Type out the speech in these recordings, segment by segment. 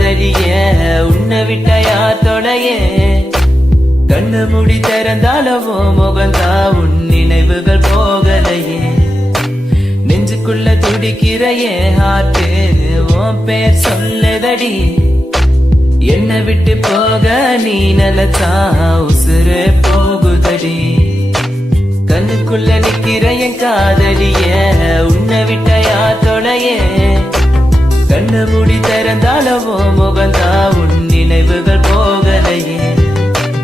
காதலிய உன்னை விட்ட யார் தொடைய கண்ணு முடி திறந்தாலவோ முகந்தா உன் நினைவுகள் போகலையே நெஞ்சுக்குள்ள துடிக்கிறையே ஹார்ட் உன் பேர் சொல்லுதடி என்னை விட்டு போக நீ நிலத்தா உசுறு போகுதடி கண்ணுக்குள்ள நிக்கிற என் காதலிய உன்னை விட்ட யார் தொடைய கண்ணு மூடி திறந்தாலவோ முகந்தா உன் நினைவுகள் போகலையே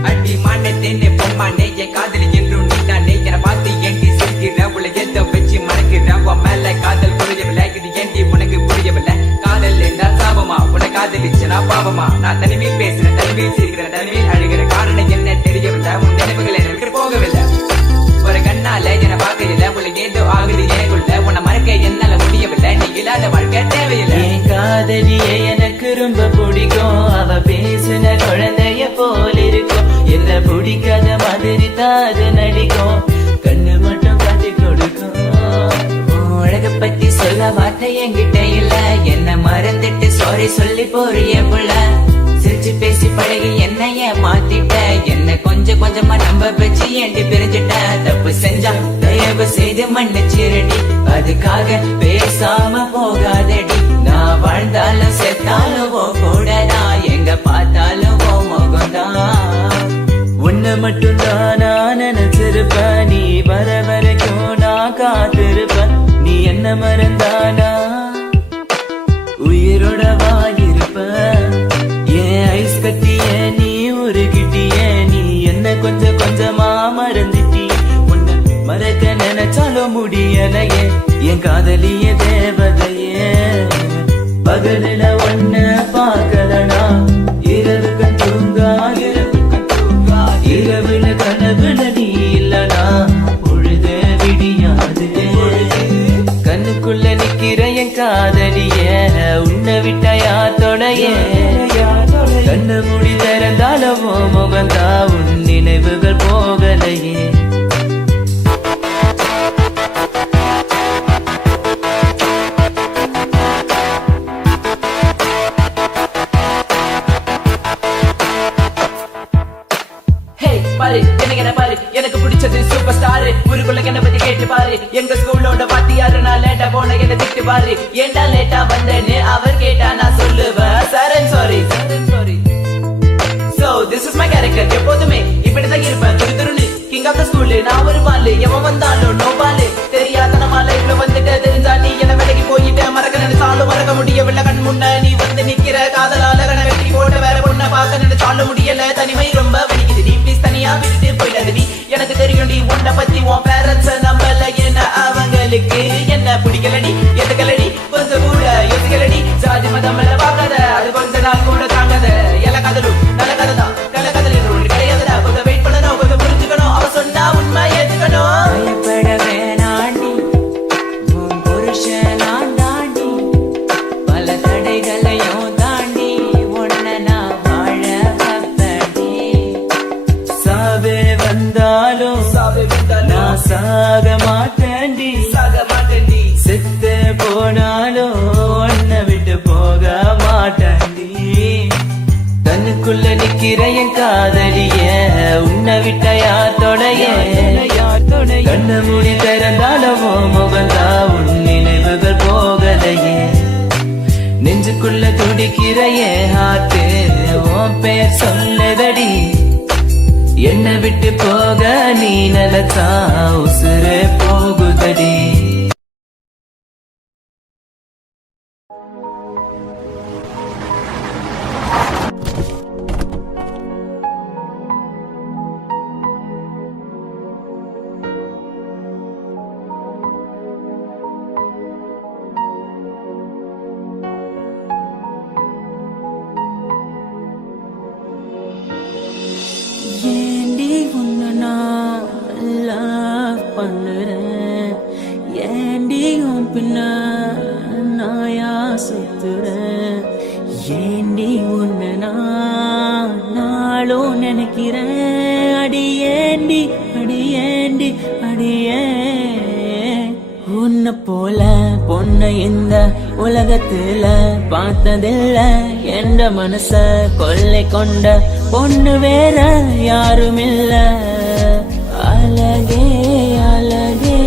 அடி மானே பொம்மானே என் காதலி என்றும் நீதானே என பார்த்து ஏண்டி சிரிக்கிற உள்ள எந்த வச்சு மறக்கிற உன் மேல காதல் புரியவில்லை இது ஏண்டி உனக்கு புரியவில்லை காதல் என்றால் சாபமா உன்னை காதலிச்சனா பாவமா நான் தனிமையில் பேசுறேன் தனிமையில் சிரிக்கிறேன் தனிமையில் அழுகிற காரணம் என்ன தெரியவில்லை உன் நினைவுகள் எனக்கு போகவில்லை ஒரு கண்ணால என பார்க்கல உள்ள ஏதோ ஆகுது எனக்குள்ள உன்னை மறக்க என்னால முடியவில்லை நீ இல்லாத வாழ்க்கை தேவையில்லை என் காதலிய எனக்கு ரொம்ப பிடிக்கும் அவ பேசுன குழந்தைய போல் இருக்கும் என்ன பிடிக்காத மாதிரி தாது நடிக்கும் கண்ணு மட்டும் காட்டி கொடுக்கும் உலக பத்தி சொல்ல வார்த்தை என்கிட்ட இல்ல என்ன மறந்துட்டு சாரி சொல்லி போறிய புள்ள சிரிச்சு பேசி பழகி என்னைய மாத்திட்ட என்ன கொஞ்சம் கொஞ்சமா நம்ப வச்சு ஏண்டி பிரிஞ்சிட்ட தப்பு செஞ்சா தயவு செய்து மன்னிச்சிரடி அதுக்காக பேசாம போகாதடி நான் வாழ்ந்தாலும் செத்தாலும் கூட நான் எங்க பார்த்தாலும் முகம்தான் உன்னை மட்டும் தான் நான் நினைச்சிருப்ப நீ வர வரைக்கும் நான் காத்திருப்ப நீ என்ன மறந்தானா உயிரோட வாயிருப்ப ஏன் ஐஸ் கட்டிய நீ உருகிட்டிய நீ என்ன கொஞ்சம் கொஞ்சமா மறந்துட்டி உன்னை மறக்க நினைச்சாலும் முடியலையே என் காதலிய தேவதையே பகலில ஒன்ன பார்க்கலனா இரவுகள் தூங்காது இரவுல கனவுல நீ இல்லனா பொழுது விடியாது கண்ணுக்குள்ள நிக்கிற என் காதலிய உன்னை விட்ட யார் தொடைய கண்ணு முடி திறந்தாலவோ முகந்தா உன் நினைவுகள் போகலையே பாரு என்ன பாரு எனக்கு பிடிச்சது சூப்பர் ஸ்டார் ஊருக்குள்ள என்ன பத்தி கேட்டு பாரு எங்க ஸ்கூலோட வாத்தியாரு நான் லேட்டா போன என்ன திட்டு பாரு ஏண்டா லேட்டா வந்தேன்னு அவர் கேட்டா நான் சொல்லுவேன் sir sorry so this is my character எப்போதுமே இப்படிதான் இருப்பேன் துரு துருன்னு கிங் ஆஃப் த ஸ்கூல் நான் ஒரு பாலு எவன் வந்தாலும் நோ பாலு தெரியாத நம்ம லைஃப்ல வந்துட்டு தெரிஞ்சா நீ என்ன விலகி போயிட்ட மறக்க நினைச்சாலும் மறக்க முடியவில்லை கண் முன்ன நீ வந்து நிக்கிற காதலால கண வெட்டி போட்ட வேற பொண்ண பார்க்க நினைச்சாலும் முடியல தனிமை ரொம்ப வலிக்குது நீ ப்ளீஸ் தனியா விட்டுட்டு போயிடாதடி எனக்கு தெரியும் நீ உன்னை பத்தி உன் பேரண்ட்ஸ் நம்பல என்ன அவங்களுக்கு என்ன பிடிக்கலடி எதுக்கலடி கொஞ்சம் கூட யோசிக்கலடி ஜாதி மதம் பார்க்காத அது கொஞ்ச நாள் கூட தாங்காத எல்லா கதலும் நல்ல கதை தான் கல கதலில் ஒன்று கிடையாதுடா கொஞ்சம் வெயிட் பண்ணணும் கொஞ்சம் புரிஞ்சுக்கணும் அவ சொன்னா உண்மை ஏத்துக்கணும் பயப்பட வேணாண்டி உன் புருஷன் நான் தாண்டி பல தடைகளையும் தாண்டி உன்னை நான் வாழ வைப்பேன்டி சாவே வந்தாலும் நான் சாக மாட்டேன்டி செத்து போனாலும் உன்னை விட்டு போக மாட்டேன்டி கண்ணுக்குள்ள நிக்கிற என் காதலிய உன்னை விட்ட யார் தொடைய கண்ணு மூடி திறந்தாலவோ முகந்தா உன் நினைவுகள் போகலையே நெஞ்சுக்குள்ள துடிக்கிற என் ஹார்ட் உன் பேர் சொல்லுதடி என்னை விட்டு போக நீ நிலத்தா உசுறு போகுதடி ஏண்டி உன்னை நான் love பண்ணுறேன் ஏண்டி உன் பின்ன நாயா சுத்துறேன் ஏண்டி உன்னை நான் நாளும் நினைக்கிறேன் அடியேண்டி அடியே உன்னை போல பொண்ணை இந்த உலகத்துல பார்த்ததில்ல என்ற மனச கொள்ளை கொண்ட பொண்ணு வேற யாருமில்ல. அழகே அழகே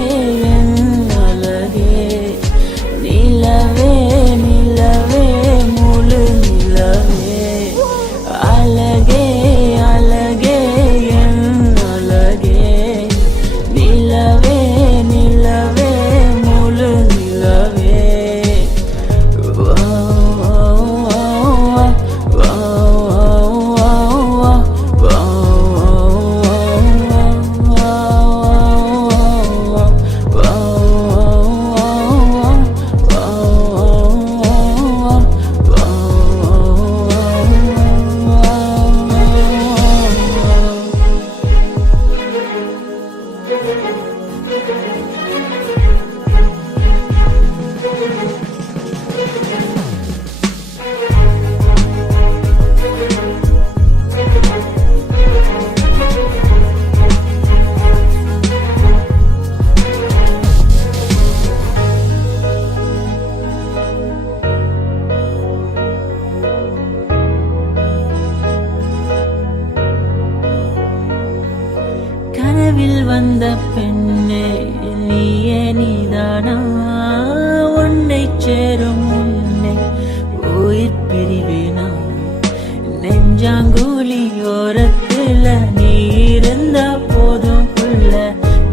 என் அழகே நிலவே நிலவே முழு நிலவே. அழகே அழகே என் அழகே நிலவே நிலவே முழு நிலவே. கனவில் வந்த பெண்ணே நீயே நீதானா, உன்னை சேரும் முன்னே உயிர் பிரிவேனா. நெஞ்சாங்குழி ஓரத்துல நீ இருந்தா போதும் புள்ள,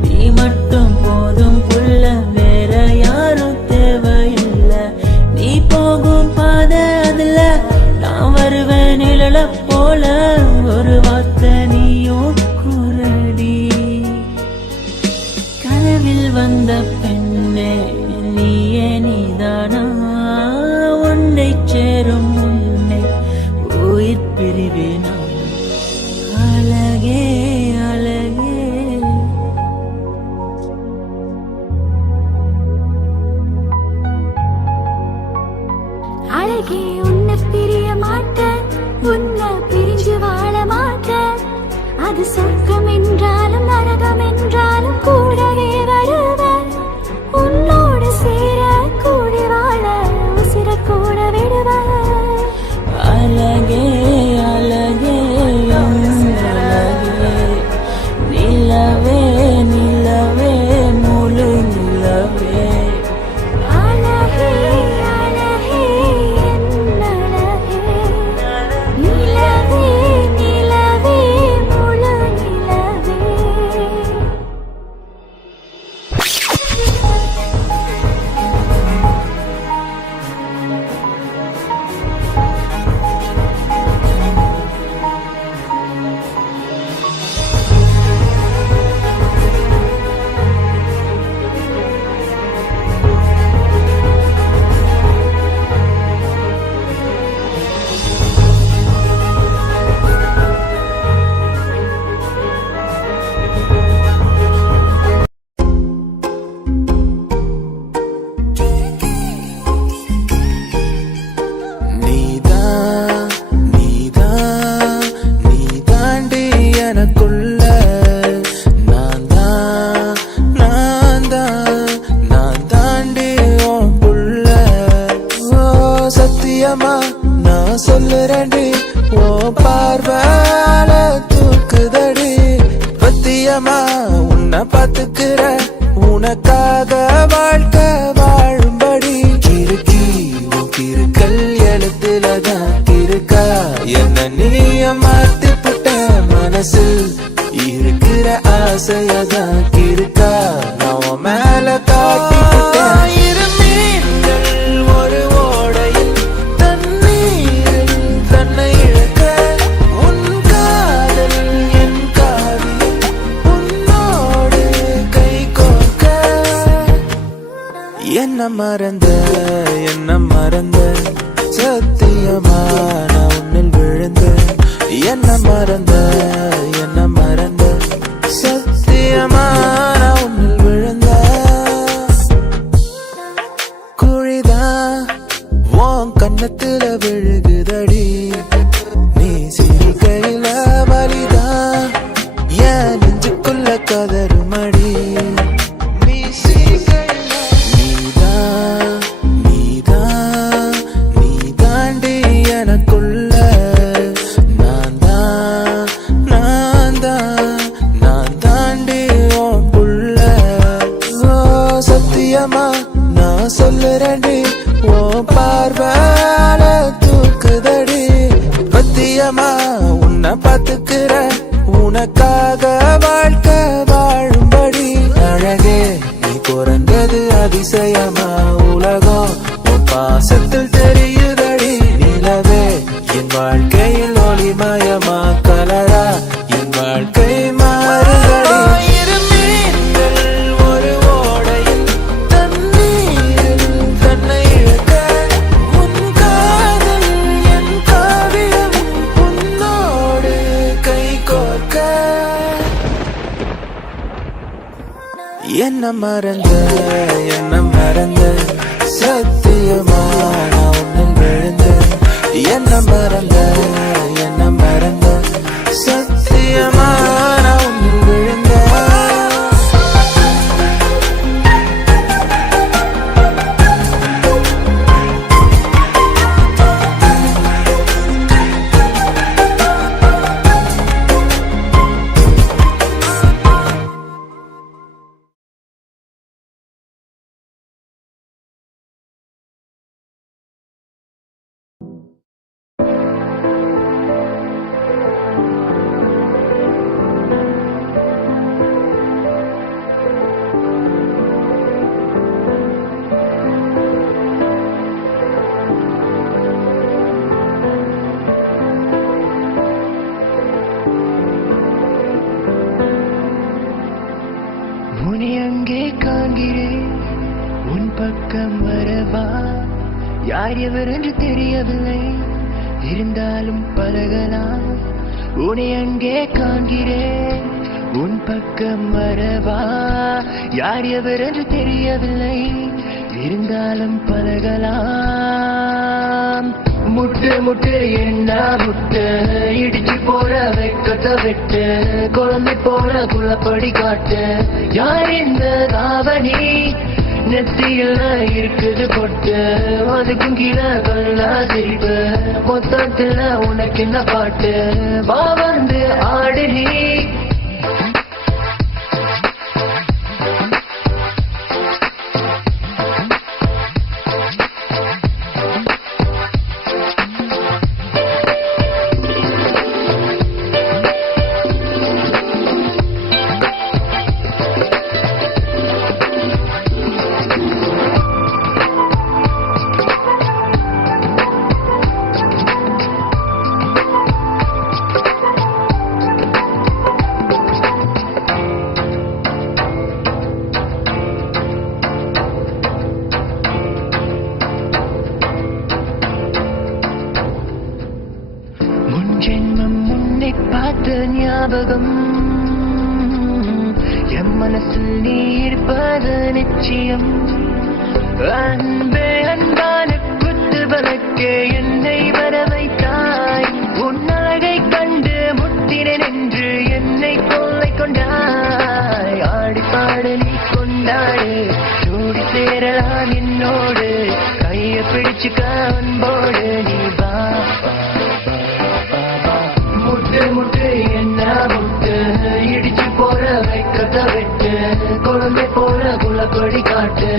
நீ மட்டும் போதும் புள்ள, வேற யாரும் தேவையில்லை. நீ போகும் பாதை அதுல நான் வருவேன் நிழல போல, ஒரு வார்த்தை நீயும் குரடி. கனவில் வந்த பெண்ணே நீயே நீதானா, உன்னை சேரும் முன்னே உயிர் பிரிவேனா. அழகே அழகே அழகே உன்னை பிரிய மாட்டேன், உன்னை பிரிஞ்சு வாழ மாட்டேன். அது சொர்க்கம் என்றாலும் நரகம் என்றாலும் கூடவே வருவேன். உன்னோடு சேர கூடி வாழ உசிர கூட விடுவேன். அழகே அழகே அழகே நிலவே நிலவே முழு நிலவே. அழகே அழகே என் அழகே நிலவே நிலவே முழு நிலவே. நான் சொல்லுறேன்டி ஓ பார்வால தூக்குதடி. பத்தியமா உன்னை பாத்துக்கிற, உனக்காக வாழ்க்கை வாழும்படி. கிறுக்கி உன் கிறுக்கல் எழுத்துலதான் இருக்கா, என்ன நீய மாத்தி புட்ட மனசில் இருக்கிற ஆசையதான் இருக்கா, நான் உன் மேல காட்டி இரு மீன்கள் ஒரு ஓடையில் தண்ணீரில் தன்னை இழக்க. உன் காதல் என் காவியம் உன்னோடு கை கோர்க்க. என்ன மறந்த சத்தியமா நான் உன்னில் விழுந்த. என்ன மறந்த சத்தியமா நான் உன்னில் விழுந்த. குழிதான் உன் கண்ணத்துல விழுகுதடி, நீ சிரிக்கையில வலிதான் என் நெஞ்சுக்குள்ள கதறுமடி. நீ சிரிக்கையில நீதான் மாறுதடி பத்தியமா உன்னை பாத்துக்கிற உனக்காக வாழ்க்கை வாழும்படி அழகே நீ பிறந்தது அதிசயமா உலகம் உன் பாசத்தில் தெரியுதடி நிலவே என் வாழ்க்கையில் ஒளிமயமா கலரா என் வாழ்க்கை மாறுதடி இரு மீன்கள் ஒரு ஓடையில் தண்ணீரில் தன்னை இழக்க உன் காதல் என் காவியம் உன்னோடு கை கோர்க்க என்ன மறந்த சத்தியமா நான் உன்னில் விழுந்த என்ன மறந்த சத்தியமா நான் உன்னில் விழுந்த உன்னை அங்கே காண்கிறேன் உன் பக்கம் வரவா யார் எவர் என்று தெரியவில்லை இருந்தாலும் பழகலாம் உன்னை அங்கே காண்கிறேன் உன் பக்கம் வரவா யார் எவர் என்று தெரியவில்லை இருந்தாலும் பழகலாம் முட்டு முட்டு என்ன முட்டு இடிச்சு போற வெக்கத்தை விட்டு குழந்தை போல குள்ளப்படி காட்டு யார் இந்த தாவணி நெத்தியில இருக்குது பொட்டு அதுக்கும் கீழே கல்லா சிரிப்பு மொத்தத்துல உனக்கு என்ன பாட்டு வா வந்து ஆடு நீ ஞாபகம் என் மனசில் நீ இருப்பது நிச்சயம் அன்பே அன்பான குத்து வழக்கே என்னை வர வைத்தாய் உன் அழகை கண்டு முத்தினேன் என்று என்னை கொள்ளை கொண்டாய் ஆடி பாட நீ கொண்டாடு ஜோடி சேரலாம் என்னோடு கையை பிடிச்சுக்க அன்போடு நீ வா முட்டு என்ன முட்டு இடிச்சு போற வைக்கத்தை விட்டு குழந்தை போல குளப்படி காட்டு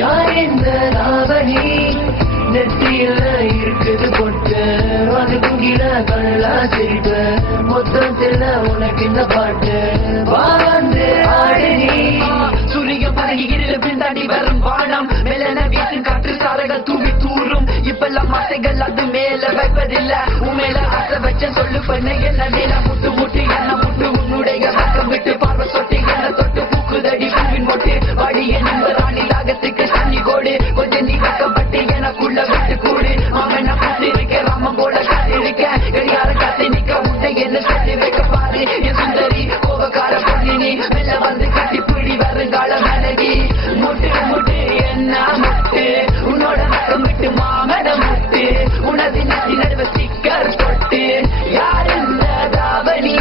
யார் இந்த ராவணி நெத்தியில இருக்குது பொட்டு அதுக்கும் கீழே கல்லா சிரிப்பு மொத்தத்துல உனக்கு இந்த பாட்டு வா வந்து ஆடு நீ சூரியன் பறகி இருள பின்தாண்டி வரும் வானம் மேலன வீட்டின் காற்று சாலைகள் தூவி தூரும் இப்பெல்லாம் ஆசைகள் அது மேல வைப்பதில்ல உண்மையில ஆசை வச்ச சொல்லு பண்ண என்ன மேல முட்டு முட்டு என்ன முட்டு உன்னுடைய பக்கம் விட்டு பார்வை சொட்டி என்ன தொட்டு பூக்குதடி பூவின் மொட்டு வாடி என் ராணி தாகத்துக்கு தண்ணி கோடு கொஞ்சம் நீ பக்கப்பட்டு எனக்குள்ள விட்டு கூடு மாமன் நான் பார்த்து இருக்க ராமன் போல காத்திருக்க கடிகார காத்து நிக்க உன்னை என்ன சொல்லி வைக்க பாரு என் சுந்தரி கோபக்கார பொண்ணு நீ மெல்ல வந்து கட்டி பிடி வருங்கால மனதி முட்டு முட்டு என்ன முட்டு உன்னோட பக்கம் விட்டு மாமன முட்டு உனது நெத்தி நடுவ ஸ்டிக்கர் தொட்டு யார் இந்த தாவணி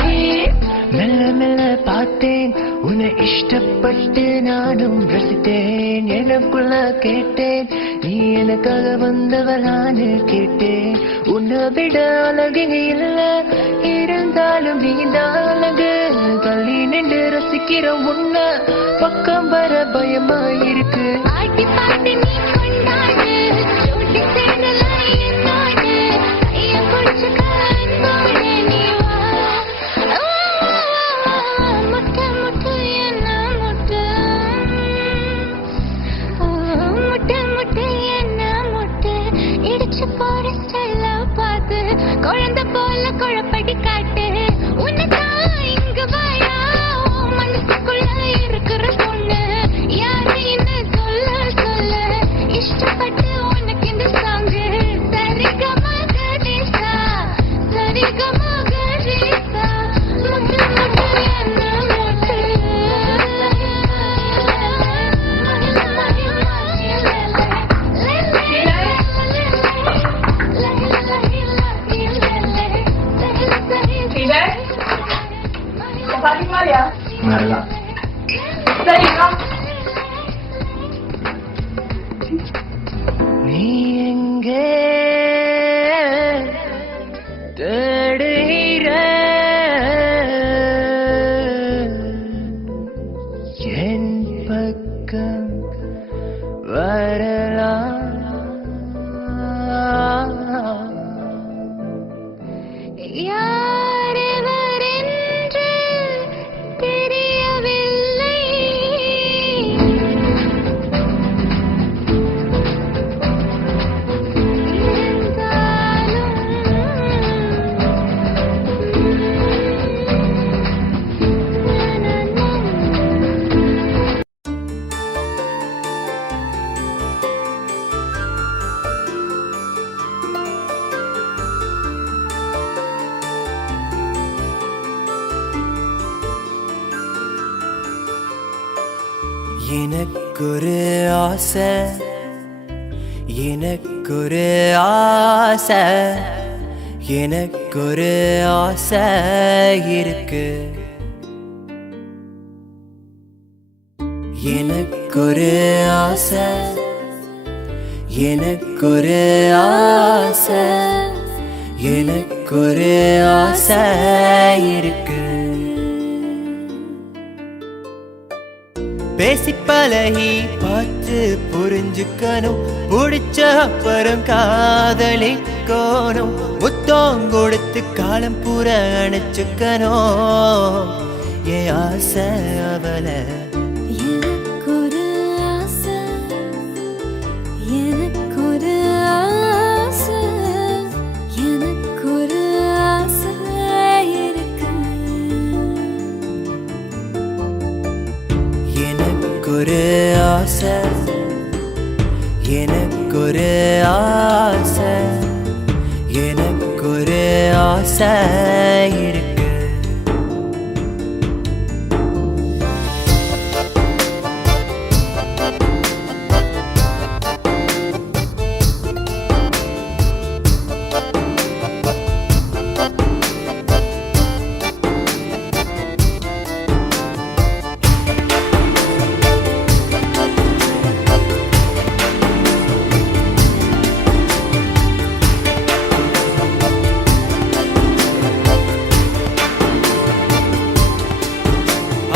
மெல்ல மெல்ல பார்த்தேன் உன்னை இஷ்டப்பட்டு நானும் ரசித்தேன் எனக்குள்ள கேட்டேன் நீ எனக்காக வந்தவளான்னு கேட்டேன் உன்னை விட அழகு இல்ல இருந்தாலும் நீதான் அழகு தள்ளி நின்று ரசிக்கிற உன்னை பக்கம் வர பயமா இருக்கு ஆட்டி பாட்டு நீ கொண்டாடு ஜோடி சேரலாம் என்னோடு கையை குழந்தை போல குழப்படி காட்டு உனதான் இங்கு வாயா மனசுக்குள்ள இருக்கிற பொண்ணு யாரு என்ன சொல்ல சொல்ல இஷ்டப்பட்டு உனக்கு இந்த சாங்கு சரிகமா கரிசா சரிகமா கரிசா முட்டு முட்டு என்ன முட்டு நீ எங்கே தேடுகிற என் பக்கம் வரலாம் யாரெவரென்று தெரியவில்லை எனக்கொரு ஆசை எனக்கொரு ஆசை எனக்கொரு ஆசை இருக்கு எனக்கொரு ஆசை எனக்கொரு ஆசை எனக்கொரு ஆசை இருக்கு பேசி பழகி பார்த்து புரிஞ்சுக்கணும் பிடிச்ச அப்புறம் காதலிக்கணும் முத்தம் கொடுத்து காலம் பூர அணைச்சுக்கணும் என் ஆசை அவளை எனக்கொரு ஆசை எனக்கொரு ஆசை எனக்கொரு ஆசை இருக்கு எனக்கொரு ஆசை எனக்கொரு ஆசை எனக்கொரு ஆசை இருக்கு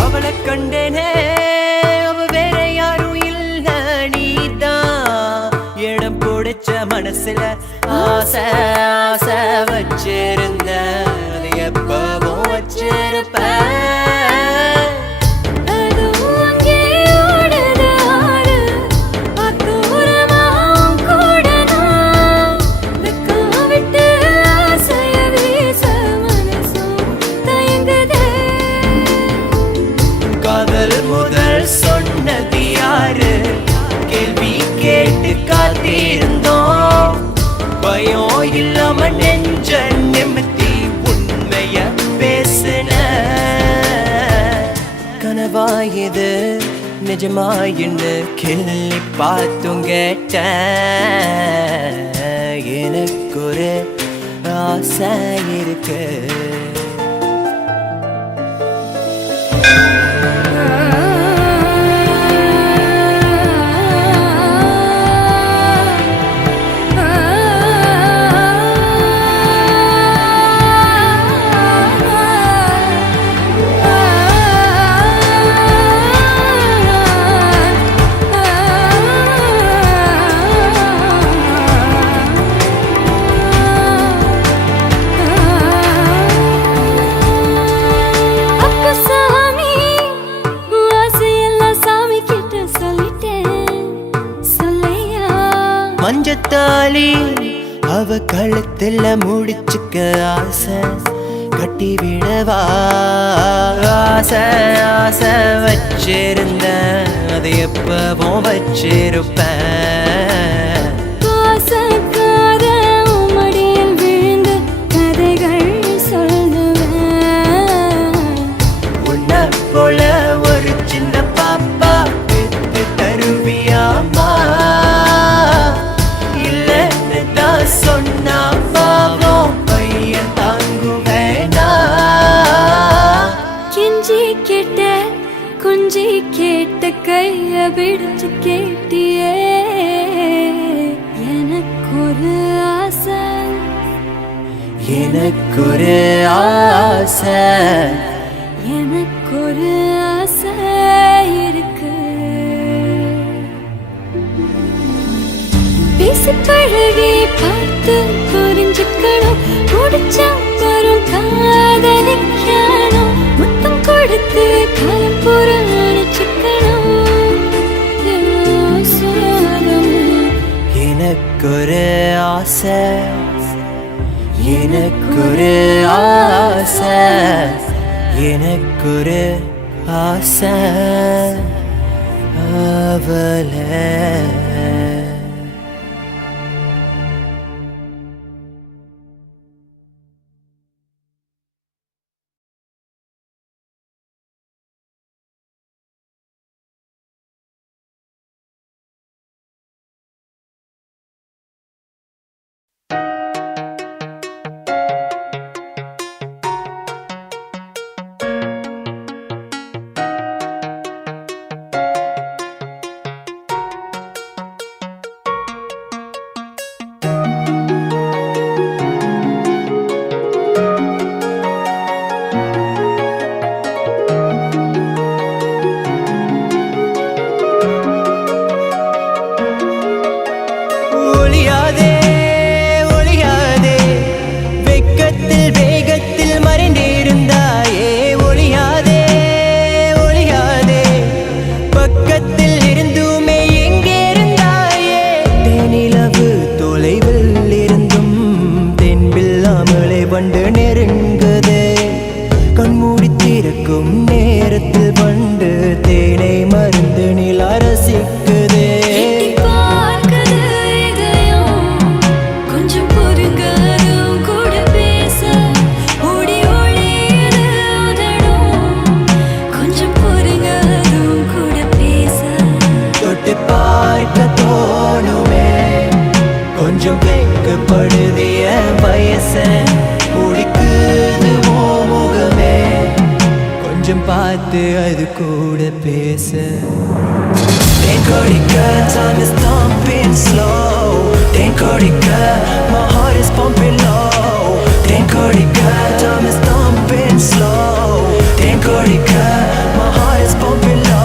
அவளை கண்டேனே அவ வேற யாரும் இல்ல நீதான் இடம் பிடிச்ச மனசுல ஆசை ஆசை வச்சிருந்த அது எப்பவும் வச்சிருப்ப அதுவும் அங்கே ஓடுது ஆறு அத்தூரமாம் கூட நான் வெக்கம் விட்டு ஆசைய வீச மனசும் தயங்குதே காதல் முதல் சொன்னது யாரு கேள்வி கேட்டு காத்திருந்தோம் பயம் இல்லாம நெஞ்ச நிமித்தி உண்மைய பேசுன கனவாயுது நிஜமாயின்னு கிள்ளி பார்த்தும் கேட்ட எனக்கு ஒரு ஆசை இருக்கு மஞ்சத்தாளி அவ அவ கழுத்துல முடிச்சுக்க ஆசை கட்டி விடவா ஆசை ஆசை வச்சிருந்த அது எப்பவும் வச்சிருப்பேன் பாசக்கார உம்மடியில் விழுந்து கதைகள் சொல்லுவேன் உன்னை போல ஒரு சின்ன பாப்பா பெத்து தருவியாமா இல்லைன்னு தான் சொன்னா பாவம் பையன் தாங்குவேனா கெஞ்சி கேட்ட குஞ்சி கேட்ட கைய பிடிச்சு கேட்டியே எனக்கு ஒரு ஆசை எனக்கு ஒரு ஆசை எனக்கு ஒரு ஆசை இருக்கு பேசி பழகி பார்த்து புரிஞ்சுக்கணும் முடிச்சா வரும் காதலிக்கணும் முத்தம் கொடுத்து காலம் பூரா அணைச்சுக்கணும் எனக்கு ஒரு ஆசை எனக்கு ஒரு ஆசை எனக்கு ஒரு ஆசை அவளை ஒளியாதே ஒளியாதே வெக்கத்தில் வேகத்தில் மறைந்திருந்தாயே ஒளியாதே ஒளியாதே பக்கத்தில் இருந்துமே எங்கே இருந்தாயே தேனிலவு தொலைவில் இருந்தும் தென்பில்லாமலே வண்டு நெருங்குதே கண்மூடி திறக்கும் நேரத்தில் வண்டு தேனை மருந்து நிலா ரசிக்குதே பார்க்க தோணுமே கொஞ்சம் வெக்கப்படுதிய வயச முடிக்குது முகமே கொஞ்சம் பார்த்து அது கூட பேச தேன்கொடிக்க time is thumping slow தேன்கொடிக்க my heart is pumping low தேன்கொடிக்க time is thumping slow தேன்கொடிக்க my heart is pumping low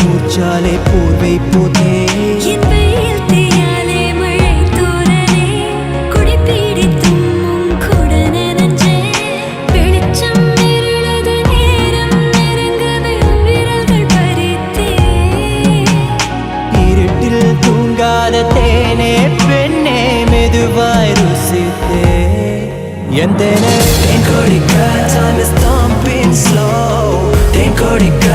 மூச்சாலே போர்வை போதே என் வெயில் தீயாலே மழை தூரலே குடிப்பிடித்தும் கூட நனைஞ்சே வெளிச்சம் இருளது நேரம் நெருங்கவே விரல்கள் பறித்தே இருட்டில் தூங்காத தேனே பெண்ணே மெதுவாய் ருசித்தே என் தேனே தேன்கொடிக்க time is thumping slow தேன்கொடிக்க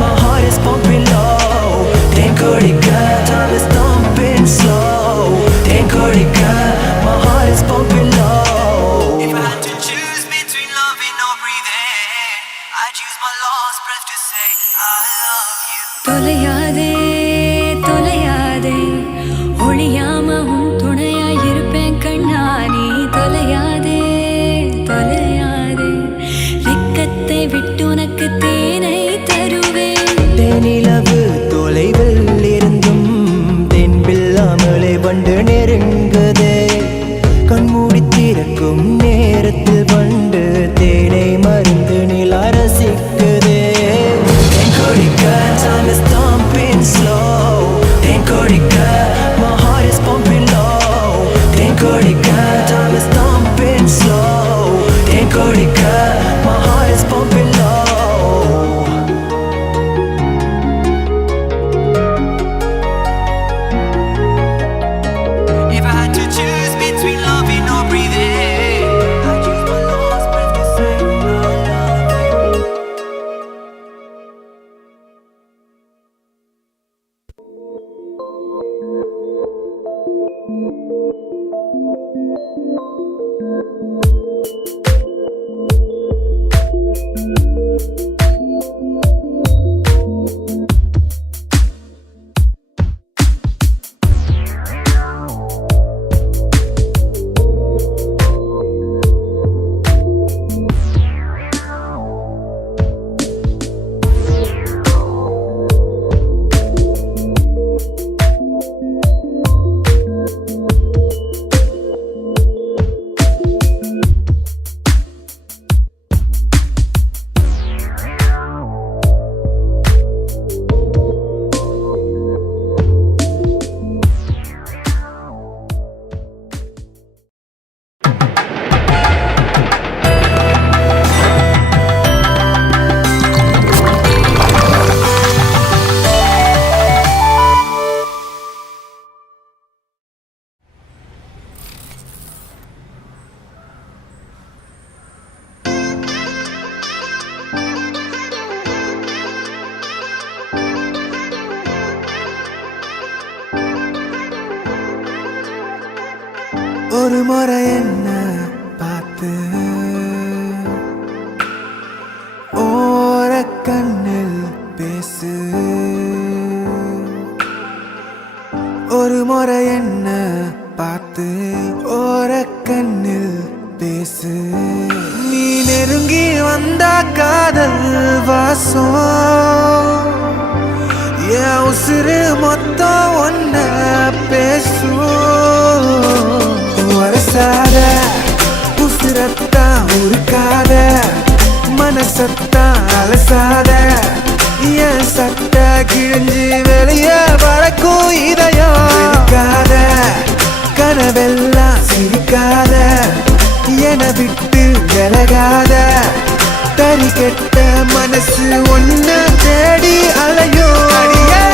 my heart is pumping low தேன்கொடிக்க time is thumping slow தேன்கொடிக்க my heart is pumping low if I had to choose between loving or breathing I'd choose my last breath to say I love you தொலையாதே தொலையாதே ஒளியாம மூடித்திறக்கும் நேரத்தில் வண்டு தேனை மருந்து நிலா ரசிக்குதே தேன் கொடிக்க time is thumping slow than கொடிக்க my heart is pumping low than கொடிக்க time is thumping slow than கொடிக்க my heart is pumping low If I had to choose between loving or breathing, I'd choose my last breath to say I love you. ஒரு முறை என்ன பார்த்து ஓர கண்ணில் பேசு ஒரு முறை என்ன பார்த்து ஓர கண்ணில் பேசு நீ நெருங்கி வந்த காதல் வாசம் என் உசுறு மொத்தம் ஒன்ன பேசும் வரசாத உசுரத்தான் உருக்காத மனசத்தான் அலசாத என் சட்ட கிழிஞ்சு வெளியே பறக்கும் இதயம் இருக்காத கனவெல்லாம் சிரிக்காத என விட்டு விலகாத தறி கெட்ட மனசு ஒன்னு தேடி அலையும் அடியே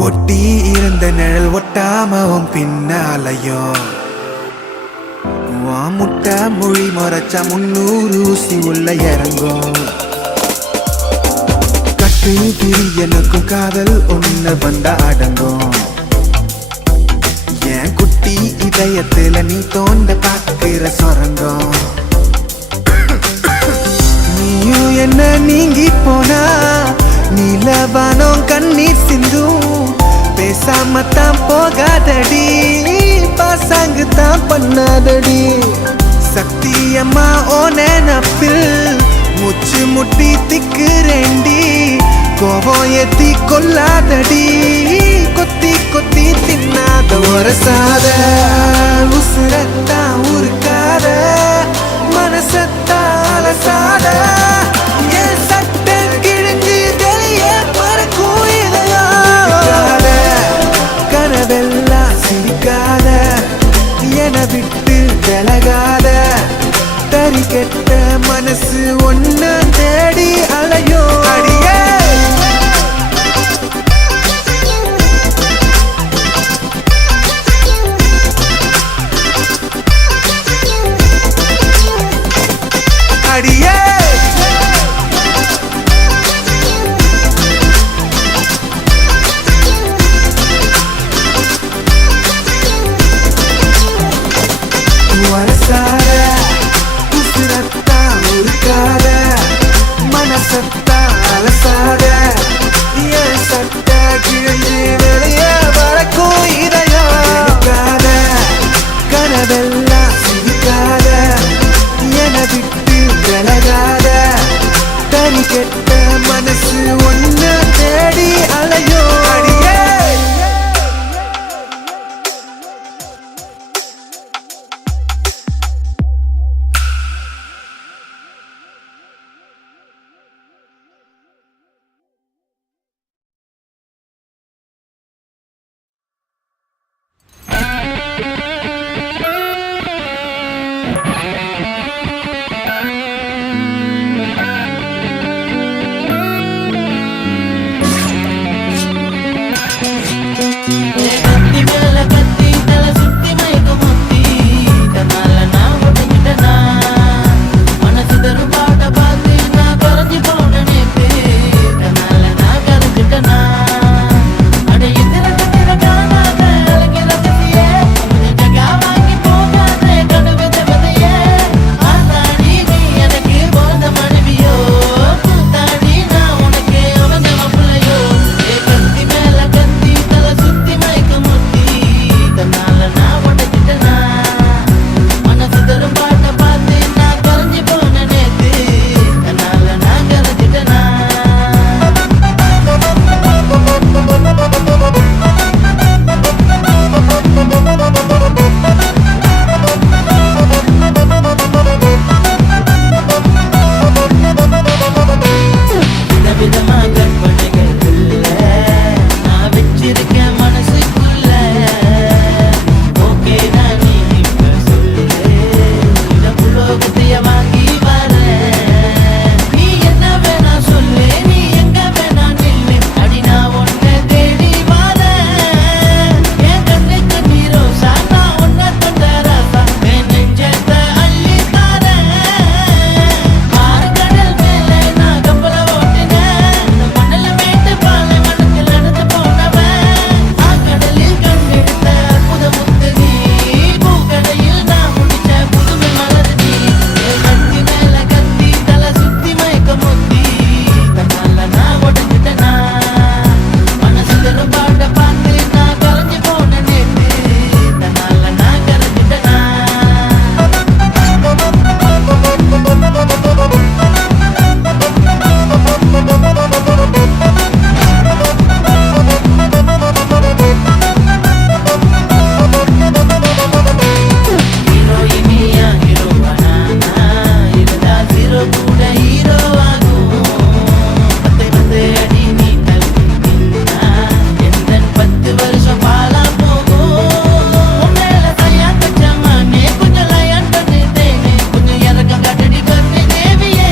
ஒட்டி இருந்த நிழல் ஒட்டாமவும் பின்னாலையும் முட்டை மொழி மறைச்சா 300 ஊசி உள்ள இறங்கும் கட்டு பிரியனுக்கும் காதல் ஒண்ணு வந்தா அடங்கும் என் குட்டி இதயத்துல நீ தோண்ட பாக்குற சொரங்கம் நீயும் என்ன நீங்கி போனா நீலவானம் கண்ணீர் சிந்தும் பேசாம தான் போகாதடி பாசாங்கு தான் பண்ணாதடி சத்தியம்மா ஓ நினப்பில் முச்சு முட்டி திக்குறேண்டி கோபம் ஏத்தி கொல்லாதடி கொத்தி கொத்தி தின்னாத ஒரசாத உசுரத்தான் உருக்காத மனசத்தான் அலசாத என் சட்ட கிழிஞ்சு வெளியே பறக்கும் இதயம் கனவெல்லாம் சிரிக்காத என விட்டு விலகாத தறி கெட்ட மனசு ஒன்ன தேடி அலையும் அடியே இழைந்து வெளியே பறக்கும் இதயம் இருக்காத கனவெல்லாம் சிரிக்காத என விட்டு விலகாத தனி கெட்ட மனசு ஒன்னு தேடி அலையோ அடியே கத்தி மேல கத்தி தலை சுத்தி மயக்க முத்தி தன்னால நான் ஒட்டிக்கிட்டனா மனசு தரும் பாட்ட பார்த்து நான் குறைஞ்சி போன நேத்து தன்னால நான் கரைஞ்சிட்டனா அட இதிர கத்திர காணாத அழகிற கத்தியே ஜகா வாங்கி போகாத கனவு தேவதையே ஆத்தாடி நீ எனக்கு போத மனைவியோ கூத்தாடி நான் உனக்கு அவஞ்ச மாப்பிள்ளையோ கத்தி மேல கத்தி தலை சுத்தி மயக்க முத்தி தன்னால நான் உடைச்சிட்டனா மனசு தரும் பாட்ட பார்த்து நான் குறைஞ்சி போன நேத்து தன்னால நான் கரைஞ்சிட்டனா விதவிதமா கற்பனைகள் இல்ல நான் வச்சிருக்கேன் மனசுக்குள்ள ஓகே நான் நீ இப்ப சொல்லு இந்த புலோகத்தைய வாங்கி வர நீ என்ன வேணா சொல்லு நீ எங்க வேணா நில்லு அடி நான் உன்னை தேடி வர என் கண்ணுக்கு நீ ரோசா நான் உன்னை தொட்ட ராசா என் நெஞ்சத்தை அள்ளி தரேன் ஆழ்கடல் மேலே நான் கப்பல ஓட்டினேன் மணல மேட்டு பாலை மனத்தில் நடந்து போனவன் ஆழ்கடலில் கண்டெடுத்த அற்புத முத்து நீ பூக்கடையில் நான் முடிச்ச புதுமை மலர் நீ கத்தி மேல கத்தி தலை சுத்தி மயக்க முத்தி தன்னால நான் உடஞ்சிட்டனா மனசு தரும் பாட்ட பார்த்து நான் கரைஞ்சு போன நேத்து தன்னால நான் கரைஞ்சிட்டனா ஹீரோயினியா ஹீரோவானா இருந்தா ஹீரோ கூட ஹீரோ ஆகும் பத்து பத்து அடி நீ தள்ளி நின்னா எந்த 10 வருஷம் பாலா போகும் உன்மேல கையா கச்சமானே கொஞ்சம் லயன் பண்ணிட்டேனே கொஞ்சம் இறக்கம் காட்டடி பண்ணி தேவியே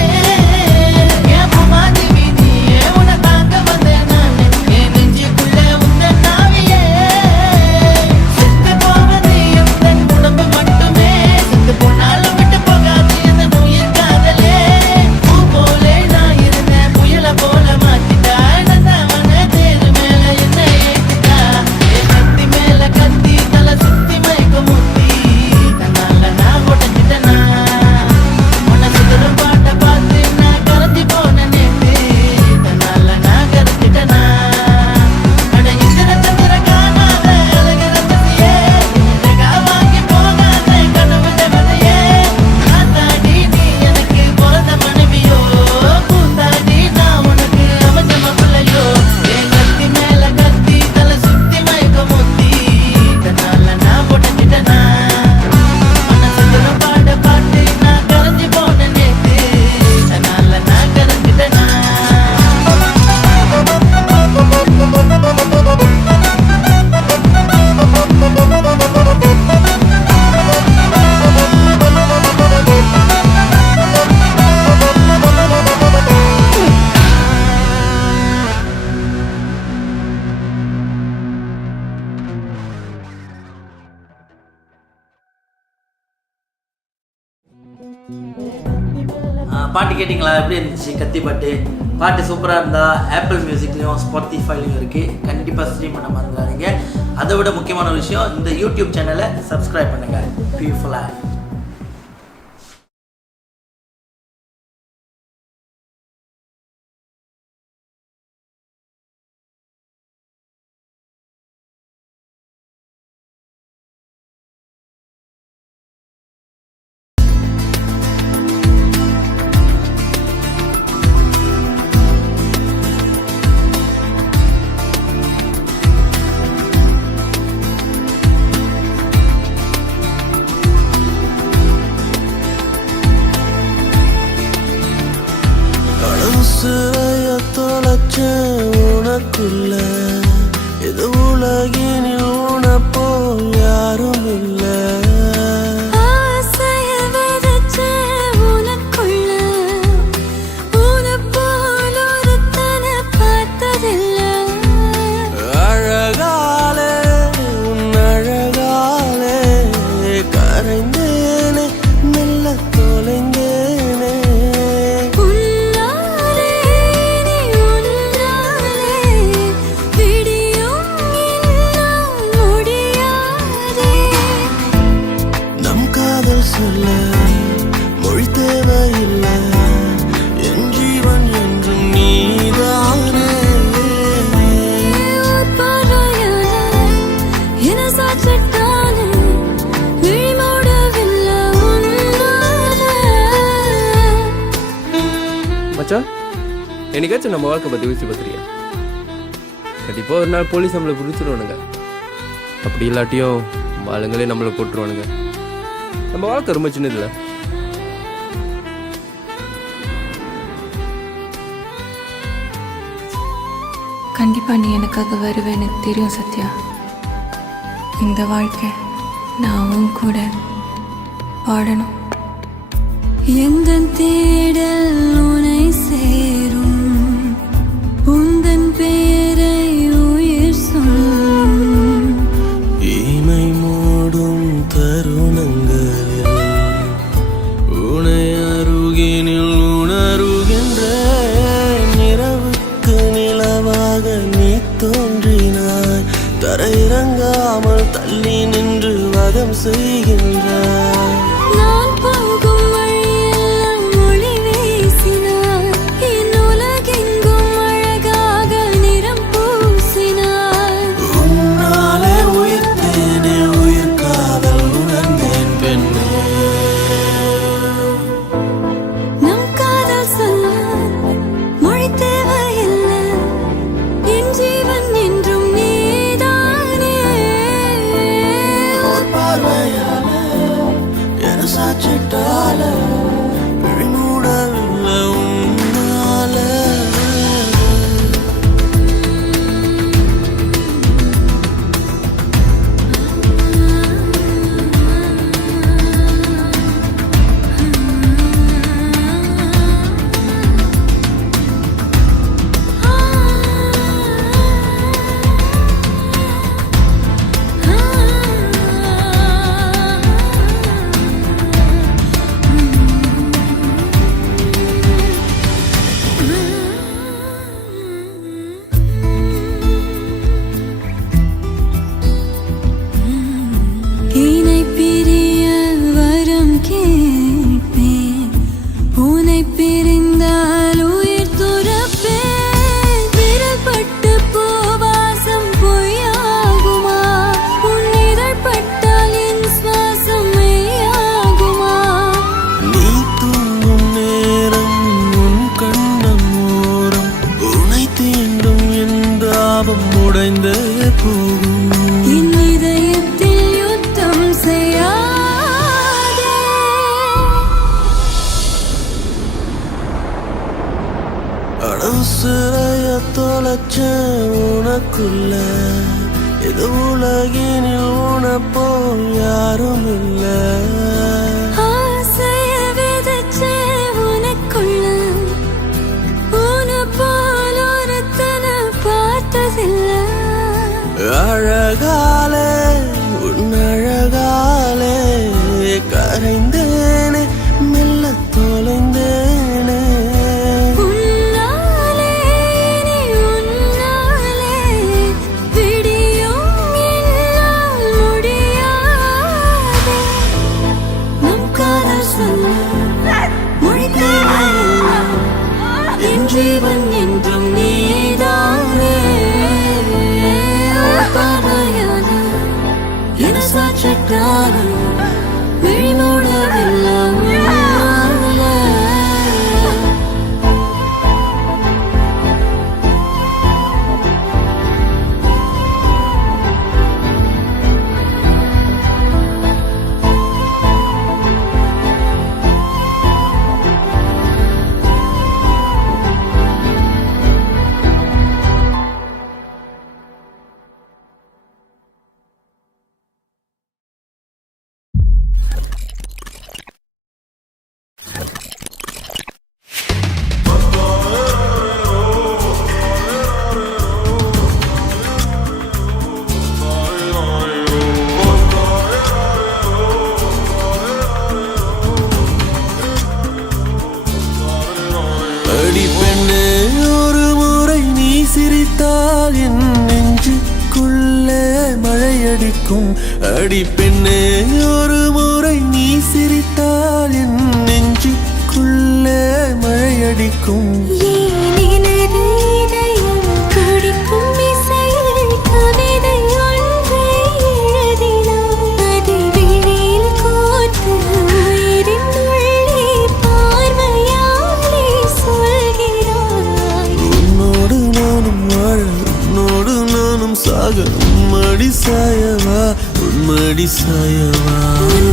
என் பூமாதேவி நீயே உன்னை தாங்க வந்தேன் நானே என் நெஞ்சுக்குள்ள உந்த நாவியே செத்து போவது என் உடம்பு மட்டுமே செத்து போனாலும் விட்டு போகாது என் உயிர் காதலே பூ போலே நான் இருந்தேன் புயல போல மாத்திட்டா நந்தவன தேரு மேல என்ன ஏத்திட்டா கத்தி மேல கத்தி தலை சுத்தி மயக்க முத்தி தன்னால நான் உடஞ்சிட்டனா மனசு தரும் பாட்ட பார்த்து நான் கரைஞ்சி போன நேத்து தன்னால நான் கரைஞ்சிட்டனா அட இந்திர சந்திர காணாத அழகிற கத்தியே ஜகா வாங்கி போகாத கனவு தேவதையே ஆத்தாடி நீ எனக்கு பிறந்த மனைவியோ கூத்தாடி நான் உனக்கு அமைஞ்ச மாப்பிள்ளையோ என் கத்தி மேல கத்தி தலை சுத்தி மயக்க முத்தி தன்னால நான் உடஞ்சிட்டனா மனசு தரும் பாட்ட பார்த்து நான் கரைஞ்சி போன நேத்து தன்னால நான் கரைஞ்சிட்டனா பாட்டு கேட்டிங்களா? எப்படி இருந்துச்சு கத்தி பாட்டு? பாட்டு சூப்பராக இருந்தால் ஆப்பிள் மியூசிக்லேயும் ஸ்பாட்டிஃபைலையும் இருக்குது. கண்டிப்பாக ஸ்ட்ரீம் பண்ண மறந்துடாதீங்க. அதை விட முக்கியமான ஒரு விஷயம், இந்த யூடியூப் சேனலை சப்ஸ்கிரைப் பண்ணுங்கள். பியூட்டிஃபுல்லாக உலகினில் உனப்போ யாரும் இல்லை. ஆசைய விதைச்ச உனக்குள்ள உனப்போல் ஒருத்தனை பார்த்ததில்லை. அழகாலே உன் அழகாலே கரைந்தேனே மெல்ல தொலைந்தேனே. உன்னாலே நீ உன்னாலே விடியும் என்னால் முடியாதே. நம் காதல் சொல்ல மொழி தேவையில்லை. என் ஜீவன் என்றும் நீதானே. ஒரு பார்வையால என்னை சாய்ச்சிட்டானே, விழி மூடவில்லை உன்னால. மச்சான், என்னைக்காச்சும் நம்ம வாழ்க்கை பற்றி யோசிச்சு பார்த்துறியா? கண்டிப்பாக ஒரு நாள் போலீஸ் நம்மளை பிடிச்சிருவானுங்க. அப்படி இல்லாட்டியும் நம்ம ஆளுங்களே நம்மளை போட்டுருவானுங்க. நம்ம வாழ்க்கை ரொம்ப சின்னதில்லை. கண்டிப்பா நீ எனக்காக வருவேன், எனக்கு தெரியும் சத்யா. இந்த வாழ்க்கை நான் உன் கூட வாழணும். எந்தன் தேடல் உனை சேரும், உந்தன் பேரை உயிர் சொல்லும். இமை மூடும் தருணங்களில் உனை அருகினில் உணருகின்ற நிறவுக்கு நிலவாக நீ தோன்றினாய். தரையிறங்காமல் தள்ளி நின்று வதம் செய்கின்றாய். நான் போகும் வழியெல்லாம் ஒளி வீசினாய், என் உலகெங்கும் அழகாக நிறம் பூசினாய். உன்னாலே உயிர்த்தேனே உயிர் காதல் உணர்ந்தேன் பெண்ணே. நம் காதல் சொல்ல மொழி தேவையில்லை, என் ஜீவன் என்றும் நீதானே. ஒரு பார்வையால என சாச்சிட்டால விழி மூடவில்லை உன்னால. இணை பிரிய வரம் கேட்பேன், உனை பிரிந்தால் உயிர் துறப்பேன். விரல் பட்டு பூவாசம் பொய்யாகுமா, உன் இதழ் பட்டால் என் சுவாசம் மெய்யாகுமா. நீ தூங்கும் நேரம் உன் கண்ணம் ஓரம் உனை தீண்டும் என் தாபம் உடைந்தே போகும். என் இதயத்தில் யுத்தம் செய்யாதே. அடவுசிறைய தொலைச்ச உனக்குள்ள இது உலகினில் உனப்போ யாரும் இல்லை. ஆசைய விதைச்ச உனக்குள்ள உனப்போல் ஒருத்தனை பார்த்ததில்லை. அழகாலே உன் அழகாலே கரைந்தேனே மெல்ல தொலைந்தேனே. உன்னாலே நீ உன்னாலே விடியும் என்னால் முடியாதே. நம் காதல் சொல்ல மொழி தேவையில்லை, என் ஜீவன் என்றும் நீதானே. ஒரு பார்வையால என்னை சாய்ச்சிட்டாலும் விழி மூடவில்லை சிரித்தால் என் நெஞ்சுக்குள்ளே மழையடிக்கும். அடி பெண்ணே ஒரு முறை நீ சிரித்தால் என் நெஞ்சுக்குள்ளே மழையடிக்கும். உன்மடி சாயவா உன்மடி சாயவா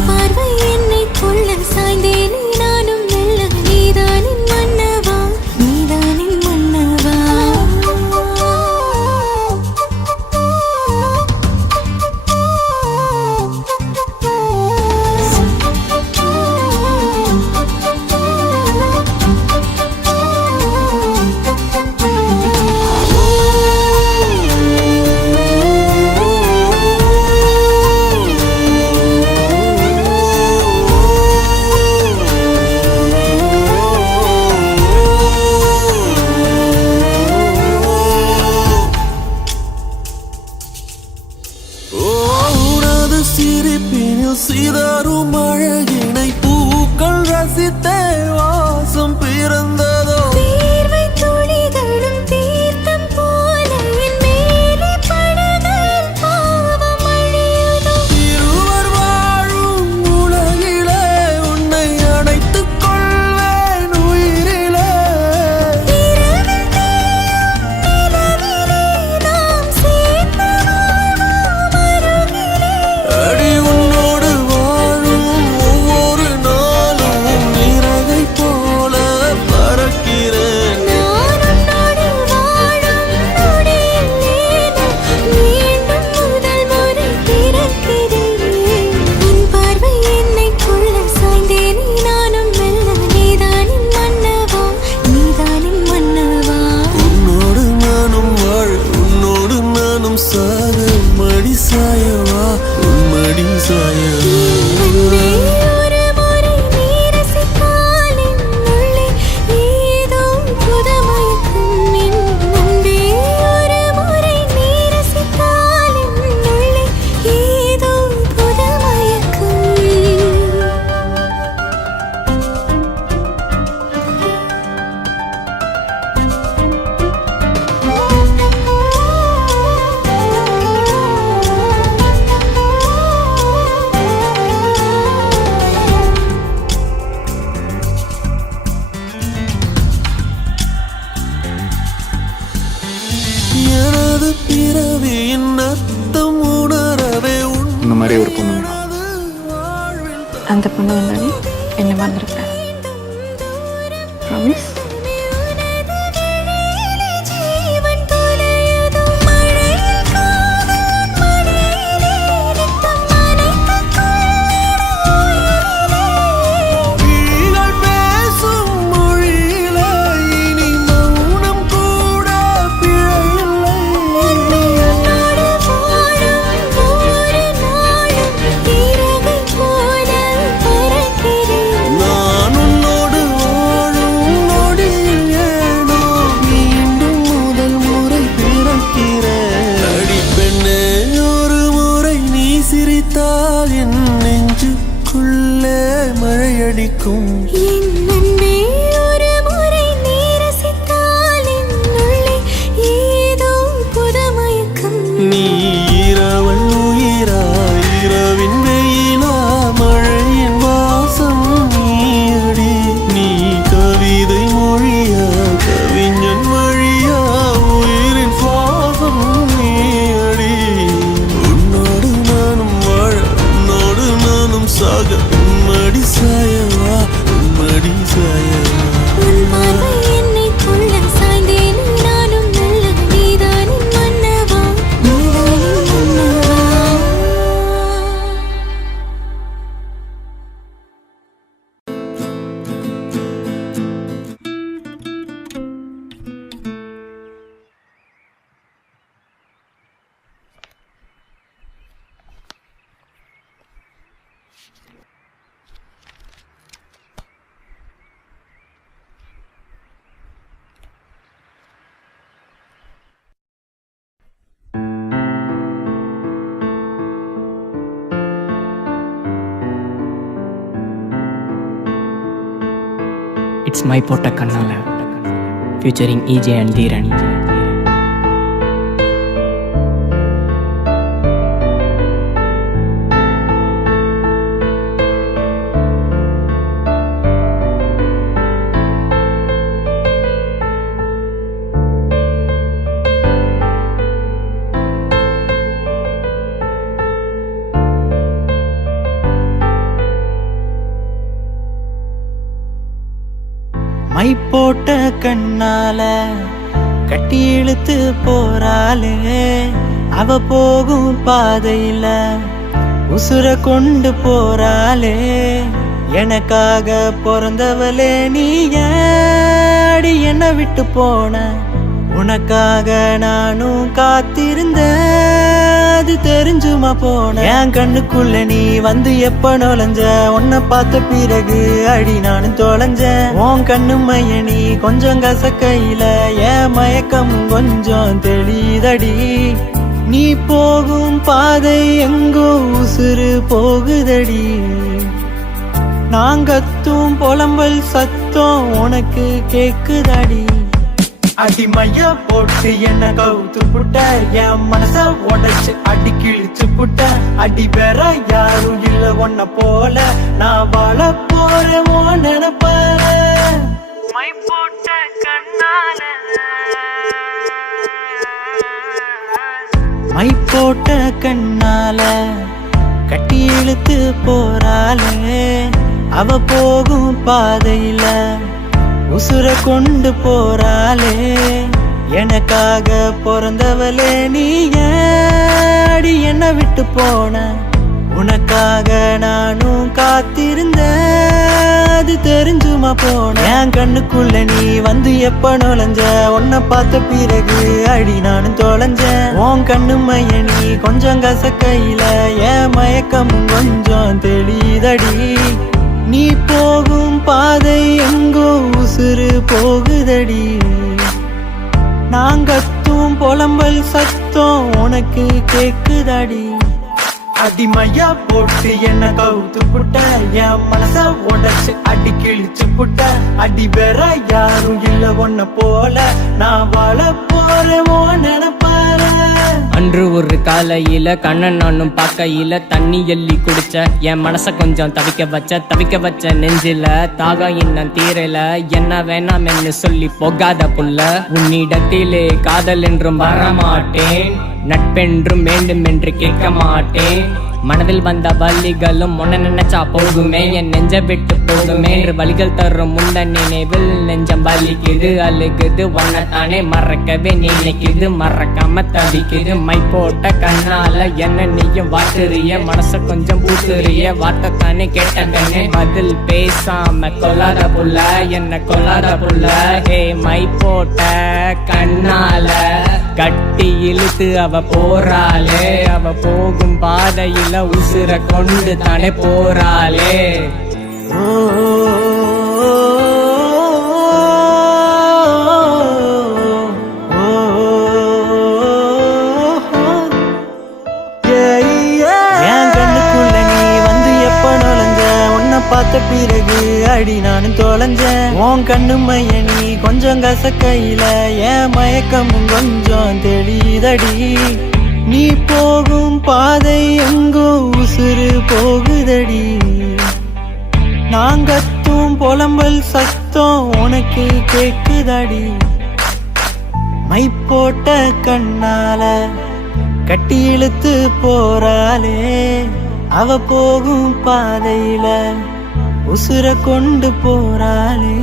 பார்வை என்னை கொள்ள சாய்ந்தேனே நானும் மெல்ல நீதானின் மன்னவா நீதானின் மன்னவா. சிரிப்பினில் சிதறும் அழகினை பூக்கள் ரசித்தே வாசம் பிறந்ததோ. தீர்வை துளிகளும் தீர்த்தம் போல என் மேலே படுகையில் பாவம் அழியுதோ. இருவர் வாழும் உலகிலே உன்னை அணைத்துக் கொள்வேன் உயிரிலே. இரவில் தேயும் நிலவிலே நாம் சேர்ந்து வாழ்வோம் அருகிலே. அடி உன்னோடு வாழும் ஒவ்வொரு நாளும் இறகை போல பறக்கிறேன். நான் உன்னோடு வாழும் நொடியில் மீண்டும் முதல் முறை பிறக்கிறேன். உன் பார்வை என்னை கொள்ள சாய்ந்தேனே நானும் மெல்ல நீதானின் மன்னவா நீதானின் மன்னவா. உன்னோடு நானும் வாழ உன்னோடு நானும் சாக மடி சாயவா உன்மடி சாயவா. அன்பே ஒரு முறை நீ ரசித்தால் என் உள்ளே ஏதோ புதுமயக்கம். என் அன்பே ஒரு முறை நீ ரசித்தால் என் உள்ளே ஏதோ புதுமயக்கம். எனது பிறவியின் அர்த்தம் உணரவே இந்த மாதிரி ஒரு பொண்ணு வேணும். அந்த பொண்ணு வந்தாலே என்ன மறந்துருப்பேன். ப்ராமிஸ். ஜீவன் தொலையதோ மழையில் காதல் மழையிலே ரத்தம் நனைத்துக் கொள்ளிட உயிரிலே. விழிகள் பேசும் மொழியிலே இனி மௌனம் கூட பிழையில்லை. உன்னோடு வாழும் ஒவ்வொரு நாளும் இறகை போல பறக்கிறேன். நான் உன்னோடு வாழும் நொடியில் ஏனோ மீண்டும் முதல் முறை பிறக்கிறேன். அடி பெண்ணே ஒரு முறை நீ சிரித்தால் என் நெஞ்சுக்குள்ளே மழையடிக்கும். என் அன்பே ஒரு முறை நீ ரசித்தால் என் உள்ளே ஏதோ புதுமயக்கம். நீ இரவல் உயிரா இரவின் வெயிலா மழையின் வாசம் நீயடி. நீ கவிதை மொழியா கவிஞன் வழியா உயிரின் சுவாசம் நீயடி. உன்னோடு நானும் வாழ உன்னோடு நானும் சாக உன்மடி சாயவா உன்மடி இட்ஸ் மை போட்ட கண்ணால ஃபியூச்சரிங் EJ அண்ட் தீரன். மை போட்ட கண்ணால கட்டி இழுத்து போறாளே, அவ போகும் பாதையில உசுர கொண்டு போறாளே. எனக்காக பிறந்தவளே நீ ஏடி என்ன விட்டு போன, உனக்காக நானும் காத்திருந்த, அது தெரிஞ்சுமா போன. என் கண்ணுக்குள்ள நீ வந்து எப்ப நுழைஞ்ச, உன்னை பார்த்த பிறகு அடி நானும் தொலைஞ்ச. உன் கண்ணு மைய நீ கொஞ்சம் கசக்கையில என் மயக்கம் கொஞ்சம் தெளிதடி. நீ போகும் பாதை எங்கோ உசுறு போகுதடி. நாங்கத்தும் புலம்பல் சத்தம் உனக்கு கேக்குதடி. அடிமைய போட்டு என்ன கவுத்து புட்ட, என் மனச உடைச்சு அடி கிழிச்சு புட்ட. அடி வேற யாரும் இல்ல ஒன்ன போல, நான் வாழ போறேன் உன் நினைப்பார. மை போட்ட கண்ணால மை போட்ட கண்ணால கட்டி இழுத்து போறாளே, அவ போகும் பாதையில உசுர கொண்டு போறாளே. எனக்காக பிறந்தவளே நீ ஏடி என்ன விட்டு போன, உனக்காக நானும் காத்திருந்த, அது தெரிஞ்சுமா போன. என் கண்ணுக்குள்ள நீ வந்து எப்ப நுழைஞ்ச, உன்னை பார்த்த பிறகு அடி நானும் தொலைஞ்ச. உன் கண்ணு மைய நீ கொஞ்சம் கசக்கையில என் மயக்கம் கொஞ்சம் தெளிதடி. நீ போகும் பாதை எங்கோ உசுறு போகுதடி. நாங்கத்தும் புலம்பல் சத்தம் உனக்கு கேக்குதடி. அடிமையா போட்டு என்ன கவுத்து புட்ட, என் மனச உடைச்சு அடி கிழிச்சு புட்ட. அடி வேற யாரும் இல்ல ஒன்ன போல, நான் வாழ போறேன் உன் நினைப்பார. அன்று ஒரு காலையில கண்ணன் நானும் பார்க்கையில தண்ணி எள்ளி குடிச்ச, என் மனச கொஞ்சம் தவிக்க வச்ச நெஞ்சில தாகம் இன்னும் தீரல. என்ன வேணாம் சொல்லி போகாத புள்ள, உன்னிடத்திலே காதல் என்றும் வரமாட்டேன், நட்பென்றும் வேண்டும் என்று கேட்க மாட்டேன். மனதில் வந்த வலிகளும் உன்ன நினைச்சா போகுமே, என் நெஞ்ச விட்டு போகுமே என்று வலிகள் தரும் முந்த நினைவில் நெஞ்சம் வலிக்குது அழுகுது. உன்னைத்தானே மறக்கவே நினைக்குது, மறக்காம தவிக்குது. மை போட்ட கண்ணால என்ன நீயும் வாட்டுறிய, மனச கொஞ்சம் பூத்துறிய, வார்த்தைத்தானே கேட்ட கண்ணே பதில் பேசாம கொல்லாத புள்ள, என்ன கொல்லாத புள்ள. ஹே மை போட்ட கண்ணால கட்டி இழுத்து அவ போறாளே, அவ போகும் பாதையில உசுர கொண்டு தானே போறாளே. பார்த்த பிறகு அடி நானும் தொலைஞ்சேன். உன் கண்ணு மைய நீ கொஞ்சம் கசக்கையில என் மயக்கம் கொஞ்சம் தெளிதடி. நீ போகும் பாதை எங்கோ உசுறு போகுதடி. நாங்கத்தும் புலம்பல் சத்தம் உனக்கு கேக்குதடி. மை போட்ட கண்ணால கட்டி இழுத்து போறாளே, அவ போகும் பாதையில உசுர கொண்டு போறாளே.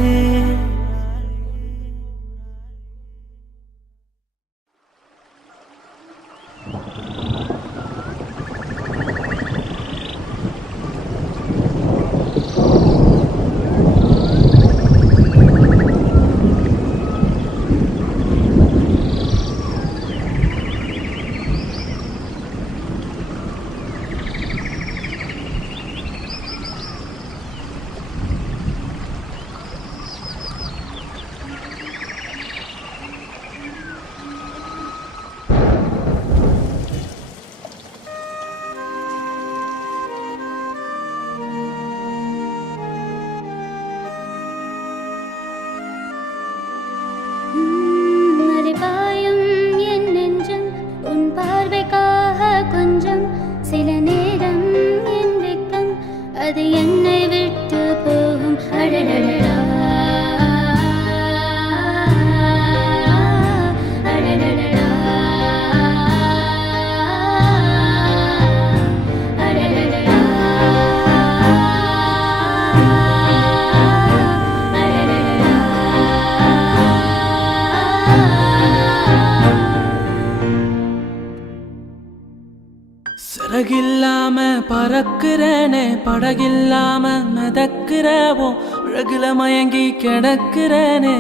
சிறகில்லாம பறக்கிறனே படகில்லாம மிதக்கிறவோ அழகுல மயங்கி கிடக்கிறனே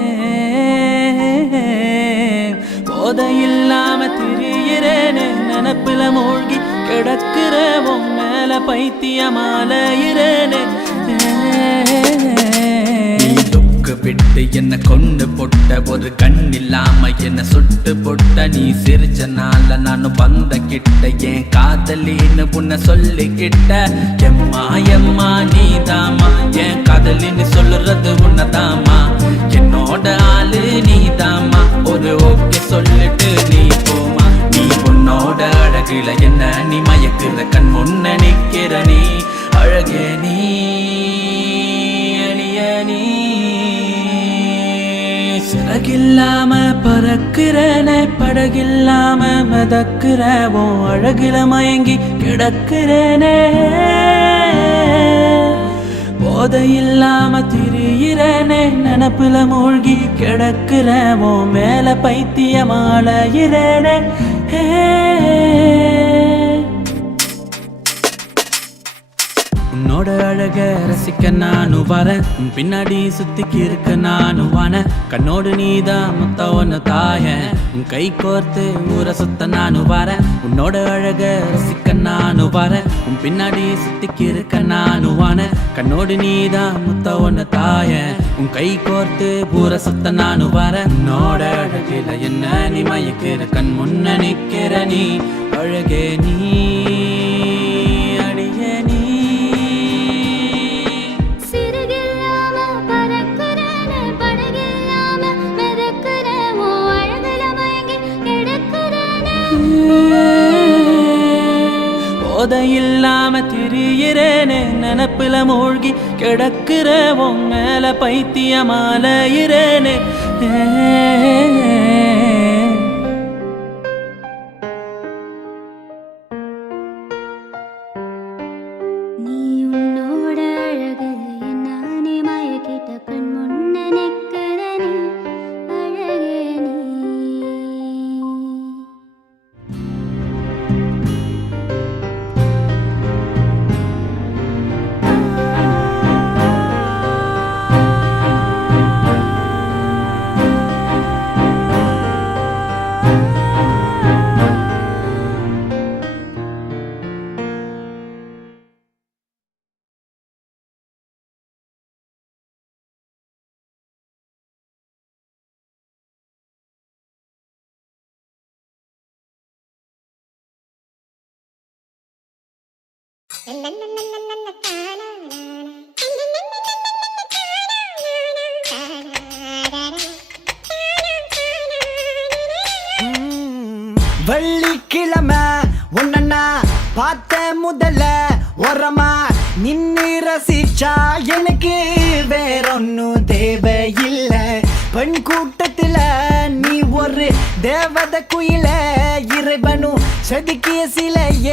போதையில்லாம திரியிறேனே நினப்புல மூழ்கி கிடக்கிறவோ மேல பைத்தியமாலையிறேனே விட்டு என்ன கொண்டு பொட்ட ஒரு கண் இல்லாம என்ன சுட்டு பொட்ட நீ சிரிச்சனால நானும் வந்த கிட்ட என் காதலின்னு உன்னை சொல்லிக்கிட்ட எம்மா எம்மா நீதாமா என் காதலின்னு சொல்லுறது உன்னதாமா என்னோட ஆளு நீதாமா ஒரு ஓகே சொல்லிட்டு நீ போமா நீ உன்னோட அழகுல என்ன நீ மயக்குற கண் முன்ன நிக்கிற நீ அழகே நீ அழிய நீ சிறகில்லாம பறக்கிறனே படகில்லாம மிதக்கிறவோ அழகில மயங்கி கிடக்கிறனே போதையில்லாம திரியிறனே நினப்புல மூழ்கி கிடக்கிறவோ மேல பைத்தியமாலையிறனே உன்னோட அழக ரசிக்க நானும் வரேன் உன் பின்னாடி சுத்திக்கு இருக்க நானும் வான கண்ணோடு நீதான் முத்த ஒன்னு தாய உன் கை கோர்த்து ஊரை சுத்த நானும் வரேன் உன்னோட அழக ரசிக்க நானும் வரேன் உன் பின்னாடி சுத்திக்கு இருக்க நானும் வான கண்ணோடு நீதான் முத்த ஒன்னு தாய உன் கை கோர்த்து ஊரை சுத்த நானும் வரேன் உன்னோட அழகில என்ன நீ மயக்கிற கண் முன்ன நிக்கிற நீ அழகே நீ போதையில்லாம திரியிறேனே நினப்புல மூழ்கி கிடக்கிறவோ மேல பைத்தியமாலையிறேனே நீ உன்னோட அழகுல நானே மயக்கிட்ட கண் முன்ன நிக்கிறனே அழகே நீ வெள்ளிக்கிழமை உன்னா பார்த்த முதல்ல ஓரமா நின்னு ரசிச்சா எனக்கு வேறொன்னும் தேவையில்லை பெண் கூட்டத்துல நீ ஒரு தேவத குயில இறைவனும் செதுக்கிய சிலைய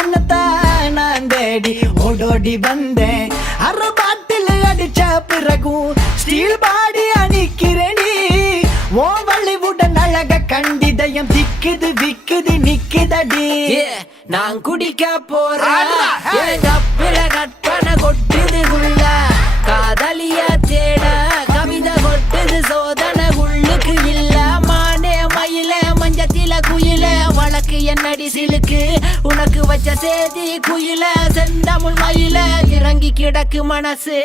உன்னதான் நான் தேடி ஓடோடி வந்தேன் அரை பாட்டில் அடிச்ச பிறகும் ஸ்டீல் பாடி அணிக்கிறேனி ஓ வள்ளிவுடன் அழக கண்டிதயம் திக்குது விக்குது நிக்குதடி நான் குடிக்க போறேன் கற்பன கொட்டுது உள்ள காதலிய தேட கவிதை கொட்டுது சோதனை உள்ளுக்கு இல்ல மானே மயில மஞ்சத்தில குயில வழக்கு என்னடி சிலுக்கு உனக்கு வச்ச சேதி குயில செந்தமுள் மயில இறங்கி கிடக்கு மனசு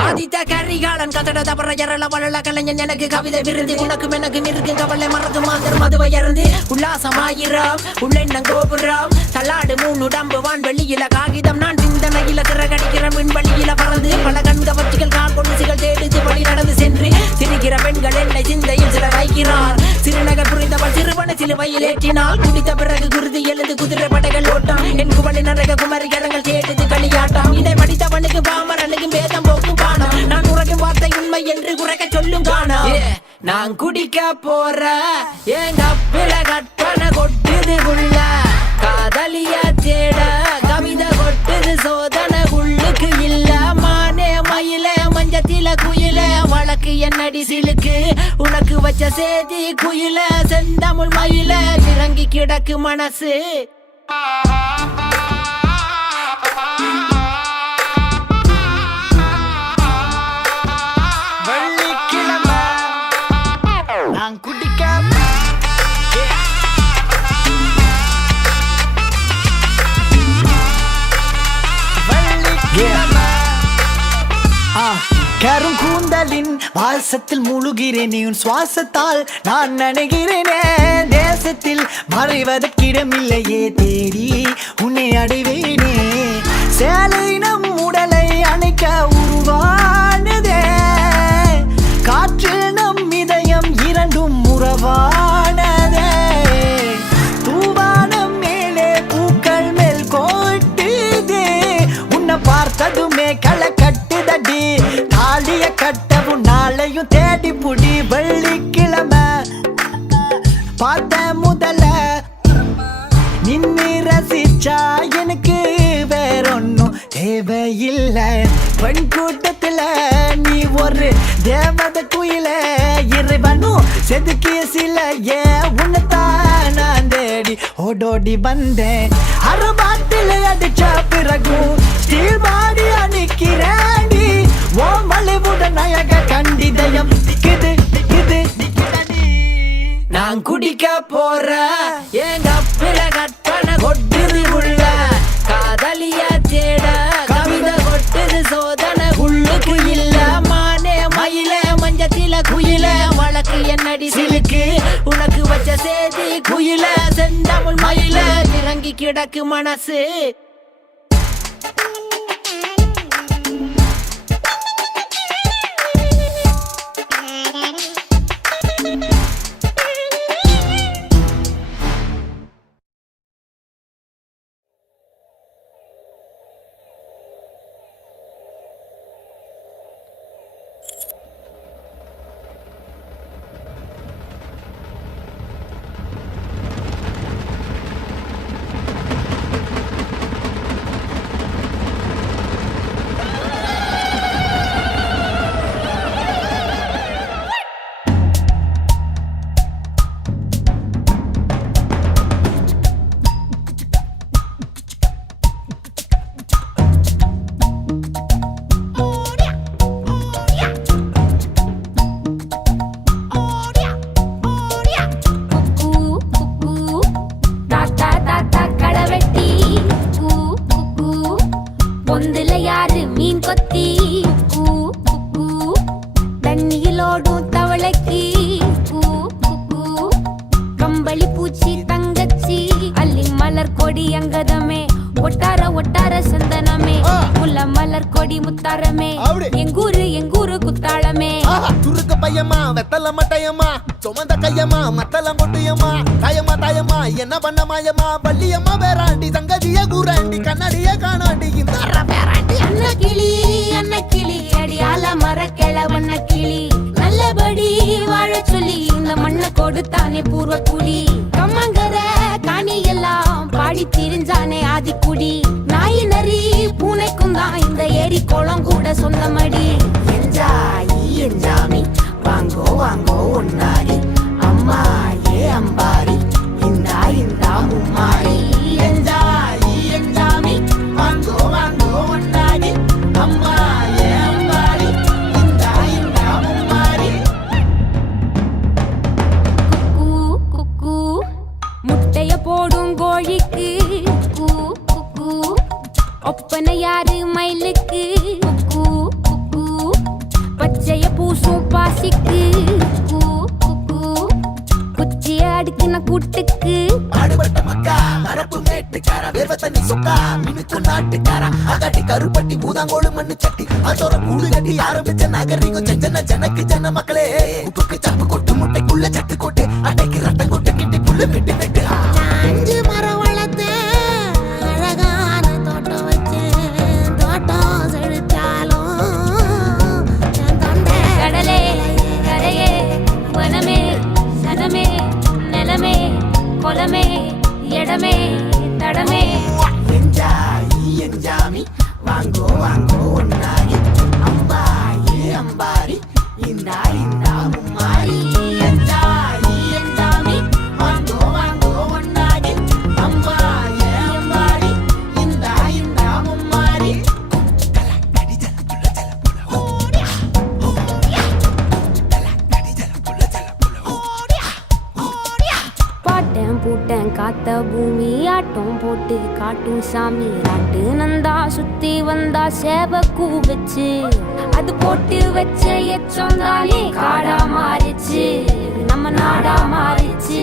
ஆதித்த கரிகாலன் கதட தபர எரள வளல கலைஞன் எனக்கு கவிதை விருது உனக்கும் எனக்கும் இருக்கு கவலை மறந்து மாந்தர் மதுவை இறந்து உல்லாசமாயிரம் உள்ளெண்ணம் கோபுரம் தள்ளாடு மூணு உடம்பு வான்வெளியில காகிதம் நான் சிந்தனையில திறகடிக்கிற விண்வெளியில பறந்து பல கண்கவர்ச்சிகள் கால் கொண்டுசிகள் தேடுது வழி நடந்து சென்று சிரிக்கிற பெண்கள் என்னை சிந்தையில் சில வைக்கிறார் சிறுநகர் புரிந்தவள் சிறுவனை சிலுவையில் ஏற்றினால் குடித்த பிறகு குருதி எழுந்து குதிரை படைகள் ஓட்டம் என் குவளி நரக குமரிகரங்கள் தேடுது களியாட்டம் இதை படித்தவனுக்கு பாமரனுக்கும் வேதம் போக்கும் பானம் நான் உறக்கும் வார்த்தை உண்மை என்று குறைக்க சொல்லும் காணம் நான் குடிக்க போற எங்க பிள்ளை கற்பனை கொட்டுது உள்ள காதலிய தேட கவிதை கொட்டுது சோதனை உள்ளுக்கு இல்ல மானே மயில மஞ்சத்தில குயில வழக்கு என்னடி சிலுக்கு உனக்கு வச்ச சேதி குயில செந்தமிழ் மயில இறங்கி கிடக்கு மனசு வெள்ளிக்கிழமை நான் குடிக்க கரும் கூந்தலின் வாசத்தில் முழுகிறேனே உன் சுவாசத்தால் நான் நினைகிறேனே தேசத்தில் மறைவதற்கிடமில்லையே தேடி உன்னை அடைவேனே சேலை நம் உடலை அணைக்க உருவானதே காற்று நம் இதயம் இரண்டும் உறவானதே தூவானம் மேலே பூக்கள் மேல் கோட்டுதே உன்னை பார்த்ததுமே களை கட்டுதடி தாலிய கட்டவும் நாளையும் தேடி புடி வெள்ளிக்கிழமை பார்த்த முதல்ல நின்னு ரசிச்சா எனக்கு வேறொன்னும் தேவையில்லை பெண் கூட்டத்துல நீ ஒரு தேவத குயில இறைவனும் செதுக்கிய சில உன்னதான் நான் தேடி ஓடோடி வந்தேன் அறுபாட்டில் அடிச்ச பிறகு ஸ்டீல் பாடி அணிக்கிறேன் ஓ மலிவுடன் நயக கண்டிதயம் இது இது நான் குடிக்க போற எங்க பிள்ளை கற்பனை கொட்டுது உள்ள காதலிய தேட கவிதை கொட்டுது சோதனை உள்ளுக்கு இல்ல மானே மயில மஞ்சத்தில குயில வழக்கு என்னடி சிலுக்கு உனக்கு வச்ச சேதி குயில செந்தமிழ் மயில இறங்கி கிடக்கு மனசு எங்கூரு குத்தாளமே சுருக்கு பையமா வெத்தல மட்டையம்மா சுமந்த கையம்மா மத்தல மொட்டையம்மா தாயம்மா என்ன பண்ண மாயம்மா பள்ளியம்மா வேறாண்டி சங்கதிய கூறாண்டி கண்ணாடிய காணாண்டி இந்த அன்ன கிளி அடியால மர கிழவண்ண கிளி நல்லபடி வாழ சொல்லி இந்த மண்ணை கொடுத்தானே பூர்வ குடி கம்மங்கர காணி எல்லாம் பாடி திரிஞ்சானே ஆதிக்குடி நாய் நரி பூனைக்கும் தான் இந்த ஏரி குளம் கூட சொந்தமடி என்ஜாமி வாங்கோ வாங்கோ ஒன்னாரி அம்மா ஏ அம்பாரி இந்தா மும்மாரி என்ஜாமி வாங்கோ வாங்கோ ஒன்னாரி அம்மா ஏ அம்பாரி இந்தா மும்மாரி குக்கு முட்டைய போடும் கோழிக்கு ஒப்பனை யாரு மயிலுக்கு பச்சைய பூசும் பாசிக்கு குச்சிய அடுக்கின கூட்டுக்கு ஆடுபட்ட மக்கா மரப்பு மேட்டுக்கார வேர்வ தண்ணி சொக்கா மினுக்கு நாட்டுக்கார அகட்டி கருப்பட்டி பூதாங்கோடு மண்ணு சட்டி அதோட கூடு கட்டி ஆரம்பிச்ச நாகரிகம் செஞ்சன ஜனக்கு ஜன மக்களே உப்புக்கு சப்பு கொட்டு முட்டைக்குள்ள சட்டு கொட்டு அட்டைக்கு ரத்தம் கொட்டு கிட்டி புல்லு வெட்டு வெட்டு 5 மரம் வளர்த்தேன் அழகான தோட்டம் வச்சேன் தோட்டம் செழிச்சாலும் கடலே கரையே பூட்டன் காத்த பூமி ஆட்டம் போட்டு காட்டும் சாமி ராட்டு நந்தா சுத்தி வந்தா சேவ கூ வச்சு அது போட்டு வச்ச எச்சந்தாலே காடா மாறிச்சு நம்ம நாடா மாறிச்சு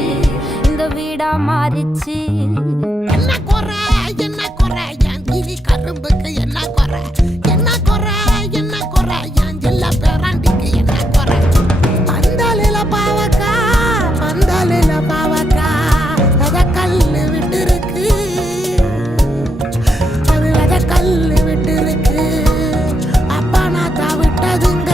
இந்த வீடா மாறிச்சு என்ன குறை என் கிளி கரும்புக்கு என்ன குறை என்ன குறை என் ஜில்ல பேராண்டிக்கு என்ன குறை பந்தாலில பாவக்கா அத கல்லு விட்டு இருக்கு அது அத கல்லு விட்டு இருக்கு அப்பா நான் விட்டதுங்க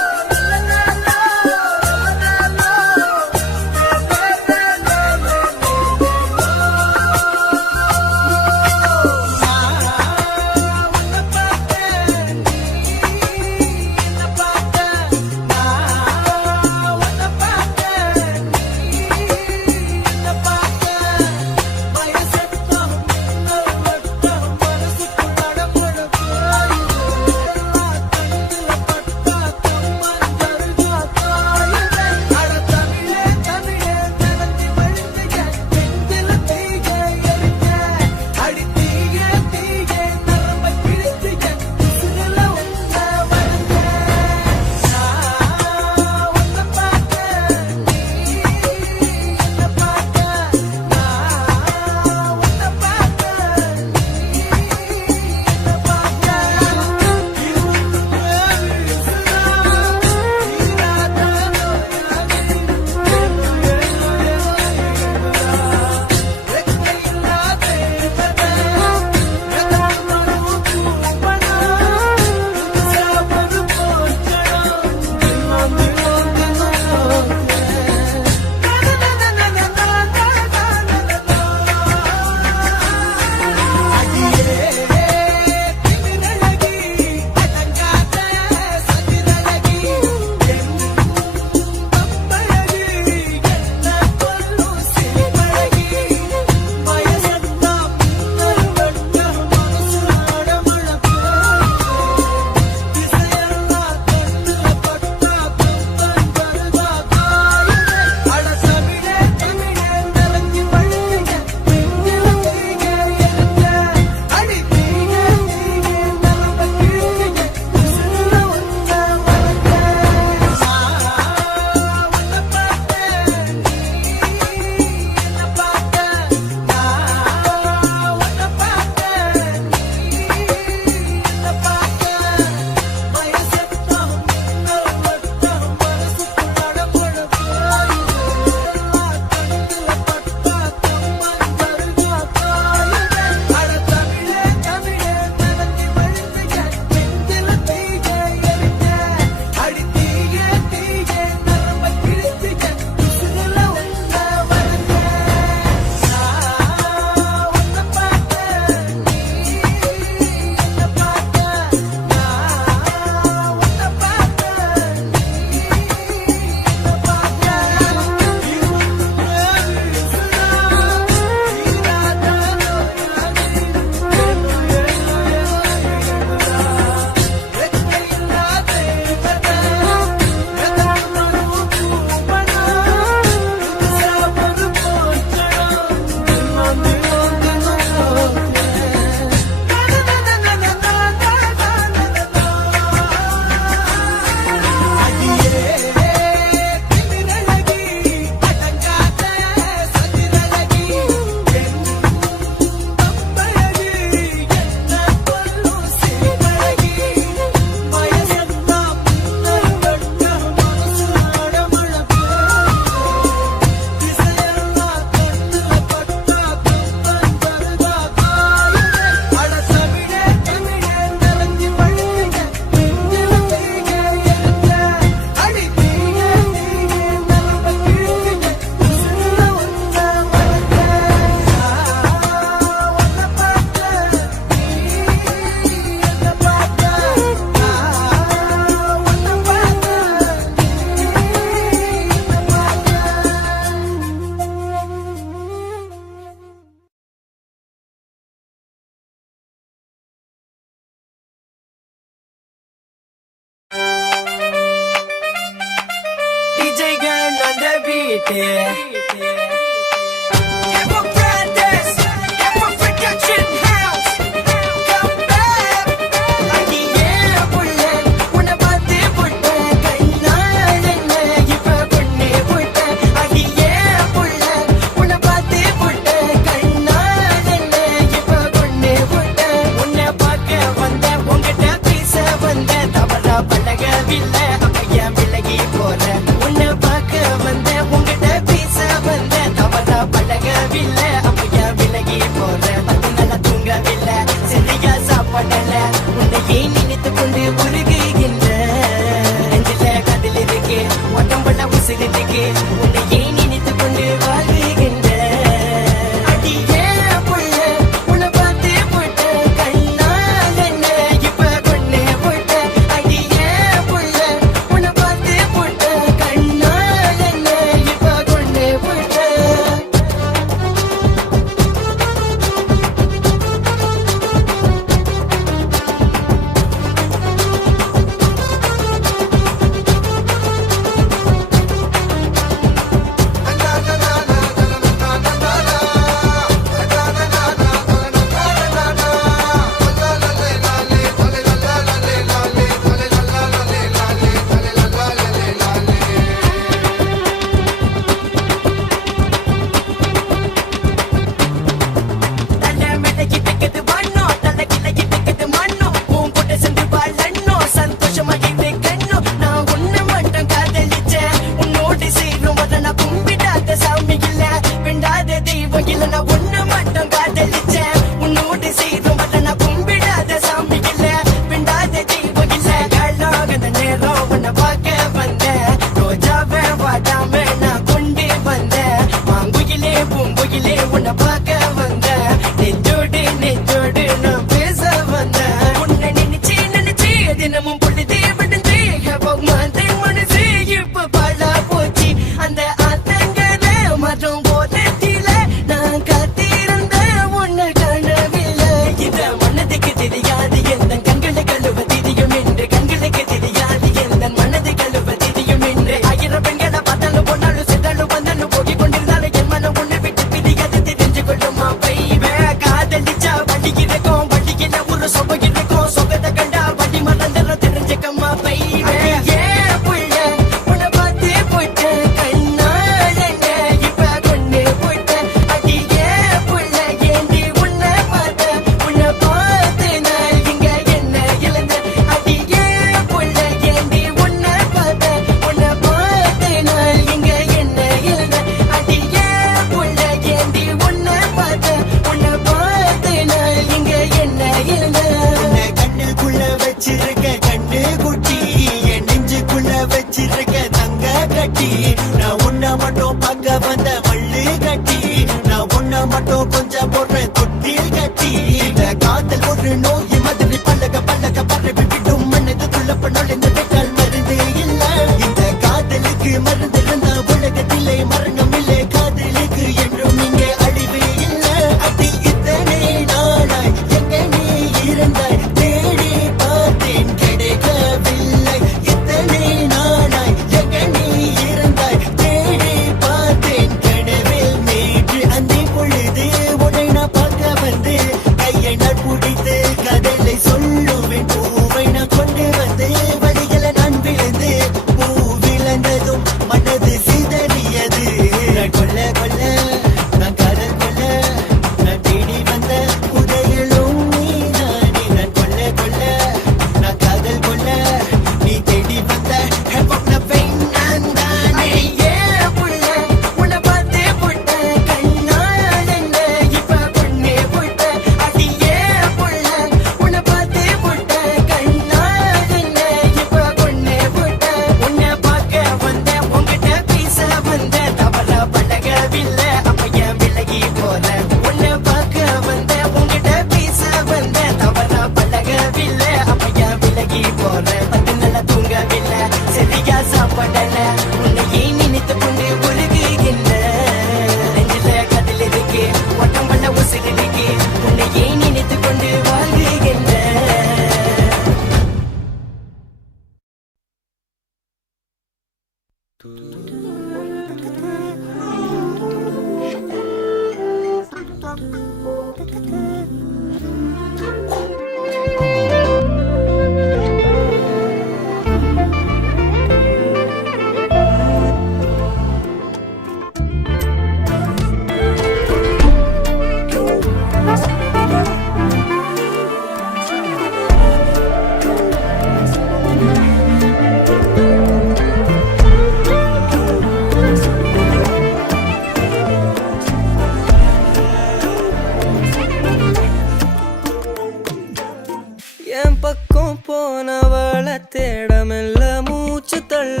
என் பக்கம் போனவள தேடமெல்ல மூச்சு தள்ள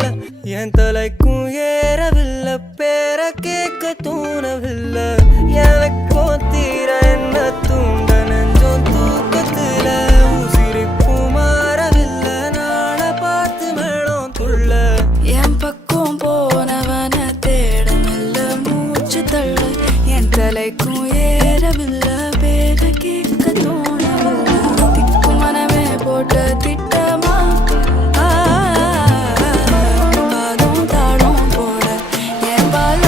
என் தலைக்கும் ஏறவில்லை பேர கேட்க தோணவில்லை எனக்கோ தீர என்ன தூண்ட நெஞ்சோம் தூக்கத்துல உசிரிப்பு மாறவில்லை நாள பார்த்து மேளம் துள்ள என் பக்கம் போனவன தேடமில்ல மூச்சு தள்ள என் தலைக்கும் ஏறவில்லை பேர கேட்க தோணவில்லை திக்கு மனமே போட்ட திட்டமா பாதம் தாளம் போட என் பால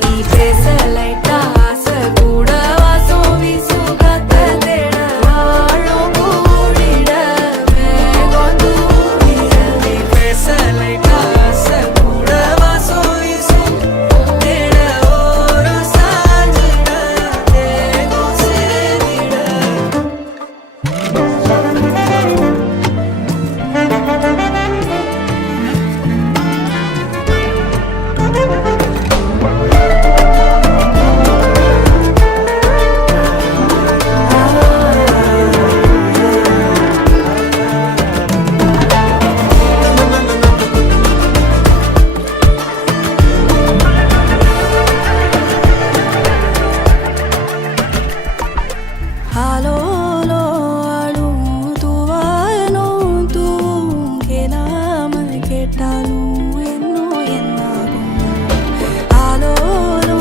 நீ பேச லைட்டா ஆசை கூட வாசம் வீசும் காத்த தேட ஆழம் கூடிட மேகம் தூவிட நீ பேச லைட்டா ஆசை கூட வாசம் வீசும் தேட ஓரம் சாஞ்சிட தேகம் சேர்ந்திட ஆலோலோ ஆளும் தூவாயனும் தூவும் கேளாமல் கேட்டாலும் என்னோ என்னாகும் ஆலோலோ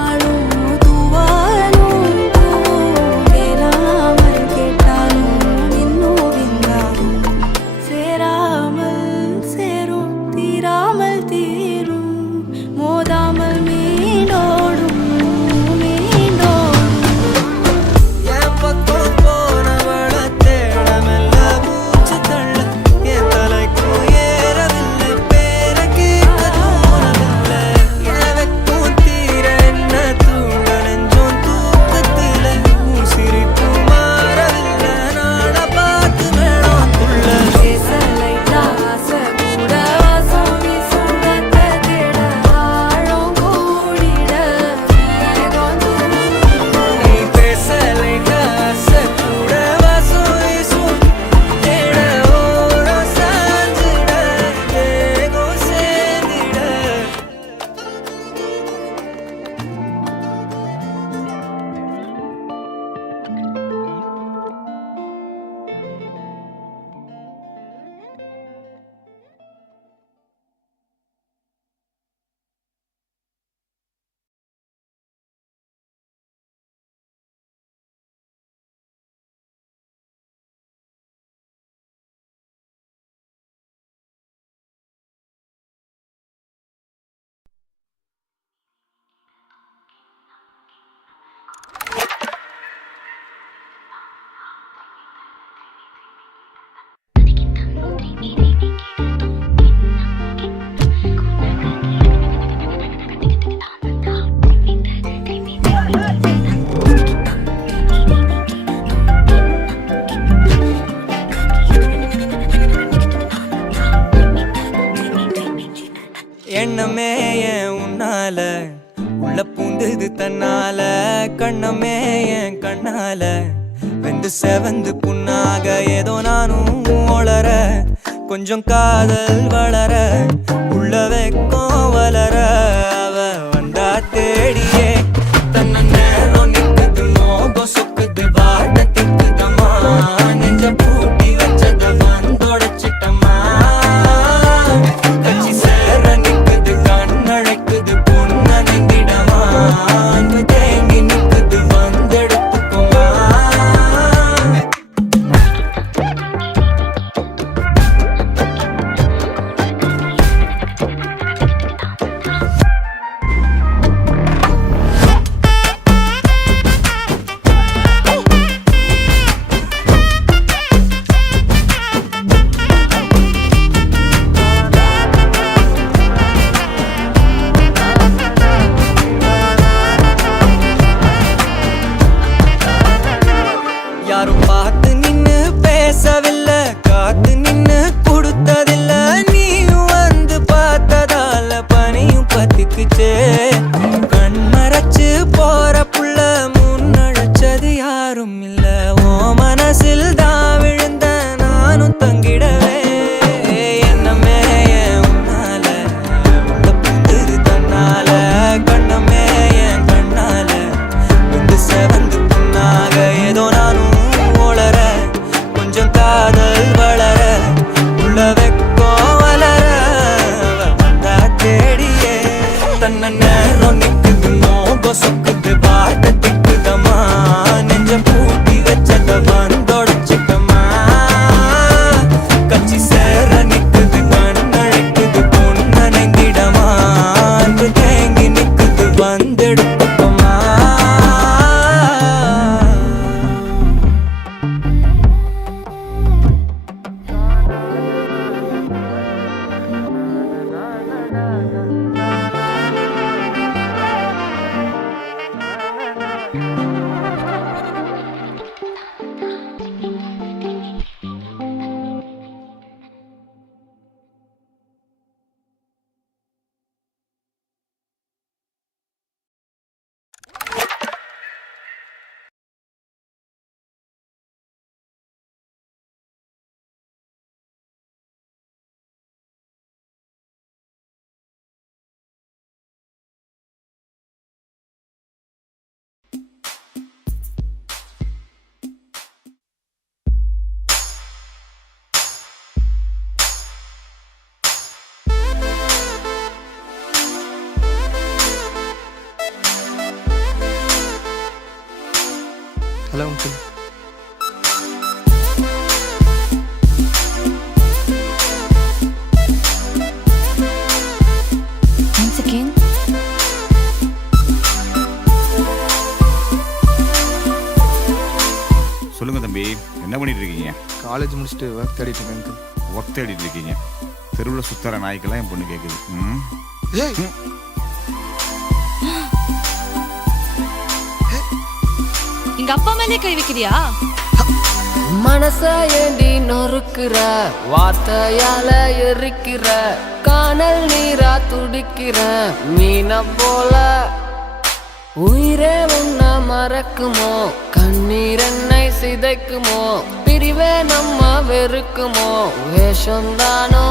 ஆளும் தூவாயனும் தூவும் கேளாமல் கேட்டாலும் இன்னோ என்னாகும் சேராமல் சேரும் தீராமல் தீரும் மோதாமல் மீண்டோடும் மீண்டோடும் என் பக்கம் போனவள தேடமெல்ல மூச்சு தள்ள என் தலைக்கும் ஏறவில்லை பேர கேட்க தோணவில்லை எனக்கும் தீர என்ன தூண்ட நெஞ்சோம் தூக்கத்தில உசிரிப்பு மாறவில்லை நாட பார்த்து மேளம் துள்ள பேச லைட்டா ஆசை கூட வாசம் வீசும் காத்த தேட ஆழம் கூடிட மேகம் தூவிட நீ பேச லைட்டா ஆசை கூட வாசம் வீசும் தேட ஓரம் சாஞ்சிட தேகம் சேர்ந்திட எண்ணமே என் உன்னால உள்ள பூந்தது தன்னால கண்ணமே என் கண்ணால வெந்து செவந்து புண்ணாக ஏதோ நானும் ஒளர கொஞ்சம் காதல் வளர உள்ள வெக்கம் வளர அவ வந்தா தேடியே தன்ன நேரம் நிக்குது மோகம் சொக்குது வாட திக்குதம்மா நெஞ்ச பூட்டி வச்சத வந்தொடச்சிட்டம்மா கட்சி சேர நிக்குது கண்ணழைக்குது பொண்ண நெந்திடமா அன்பு தேங்கி நிக்குது வந்தெடுத்துக்குமா ஹலோ அங்கிள். Once again. சொல்லுங்க தம்பி, என்ன பண்ணிட்டு இருக்கீங்க? காலேஜ் முடிச்சுட்டு ஒர்க் தேடிட்டு இருக்கேன் அங்கிள். ஒர்க் தேடிட்டு இருக்கீங்க? தெருவில் சுத்தர நாய்க்கெல்லாம் என் பொண்ணு கேட்குது. எங்க அப்பா மேலே கை வைக்கிறியா? மனச ஏண்டி நொறுக்குற, வார்த்தையால எரிக்கிற, காணல் நீரா துடிக்கிற மீன போல. உயிரே உன்ன மறக்குமோ, கண்ணீர் என்னை சிதைக்குமோ, பிரிவே நம்ம வெறுக்குமோ, வேஷம்தானோ.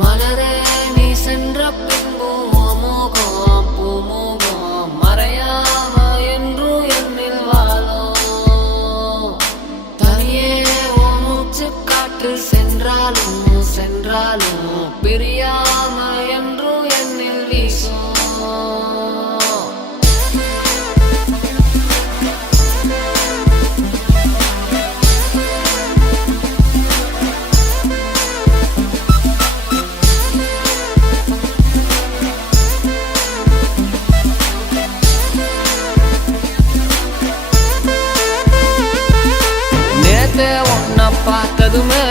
மலரே நீ சென்ற பின்பும் மோகம் பூமோகம் மறையாம என்றும் என்னில் வாழும். தனியே உன் மூச்சு காற்று சென்றாலும் சென்றாலும் பிரியாம என்றும் என்னில் வீசும். உன்னை பார்த்ததுமே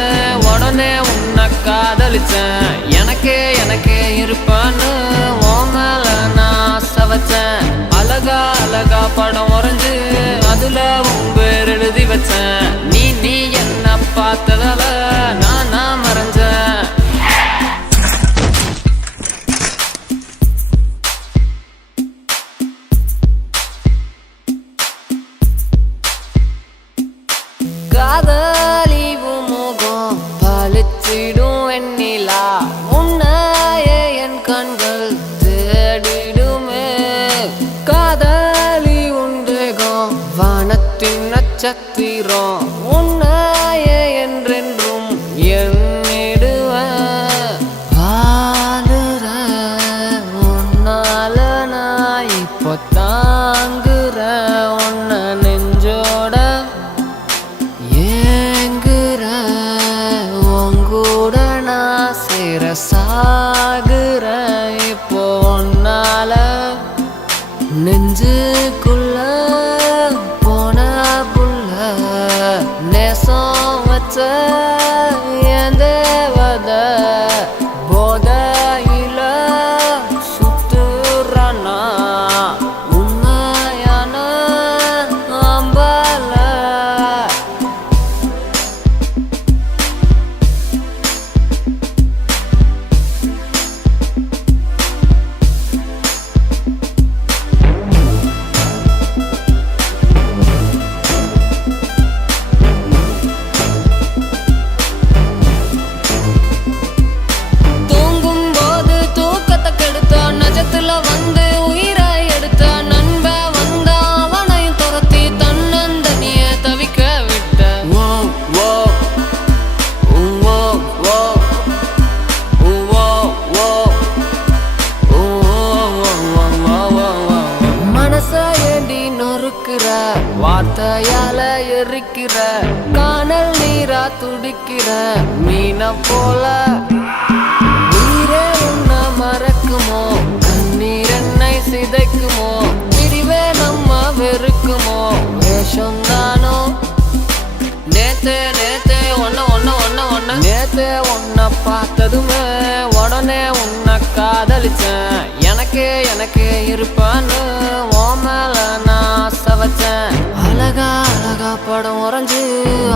உடனே உன்னை காதலிச்சேன். எனக்கே இருப்பான்னு உன் மேல நான் ஆசை வச்சேன். அழகா அழகா படம் வரைஞ்சு அதுல உன் பேர் எழுதி வச்சேன். நீ என்ன பார்த்ததால நான் மறைஞ்சேன். காதலிவு முகம் பழிச்சிடும் வெண்ணிலா, உன்னையே என் கண்கள் தேடிடுமே. காதலி உண்டேகம் வானத்தின் நட்சத்திரம், உன்னையே என்றென்றும் எண்ணிடுவேன். வாழுற உன்னால நான் இப்போ தாங்குற உன்னை நெஞ்சோட ஏங்குற உங்கூட நான் சேர சாகுற. இப்போ உன்னால நெஞ்சுக்குள்ள போன புள்ள நேசம் வச்ச என் தேவத போதையில சுத்துறனா உண்மையான அம்பல. தூங்கும்போது தூக்கத்தை கெடுத்த, நஜத்துல வந்து உயிரை எடுத்த, நண்ப வந்த அவனையும் துரத்தி தன்னந்தனிய தவிக்க விட்ட. ஓ ஓ ஓ ஓ மனச ஏண்டி நொறுக்குற, வார்த்தையால எரிக்கிற, காணல் நீரா துடிக்கிற மீன போல. உயிரே உன்னை மறக்குமோ, கண்ணீர் என்னை சிதைக்குமோ, பிரிவே நம்ம வெறுக்குமோ, வேஷம்தானோ. நேத்தே உன்னை பார்த்ததுமே உடனே உன்னை காதலிச்சேன். எனக்கே இருப்பான்னு உன் மேல நான் படம் உறைஞ்சு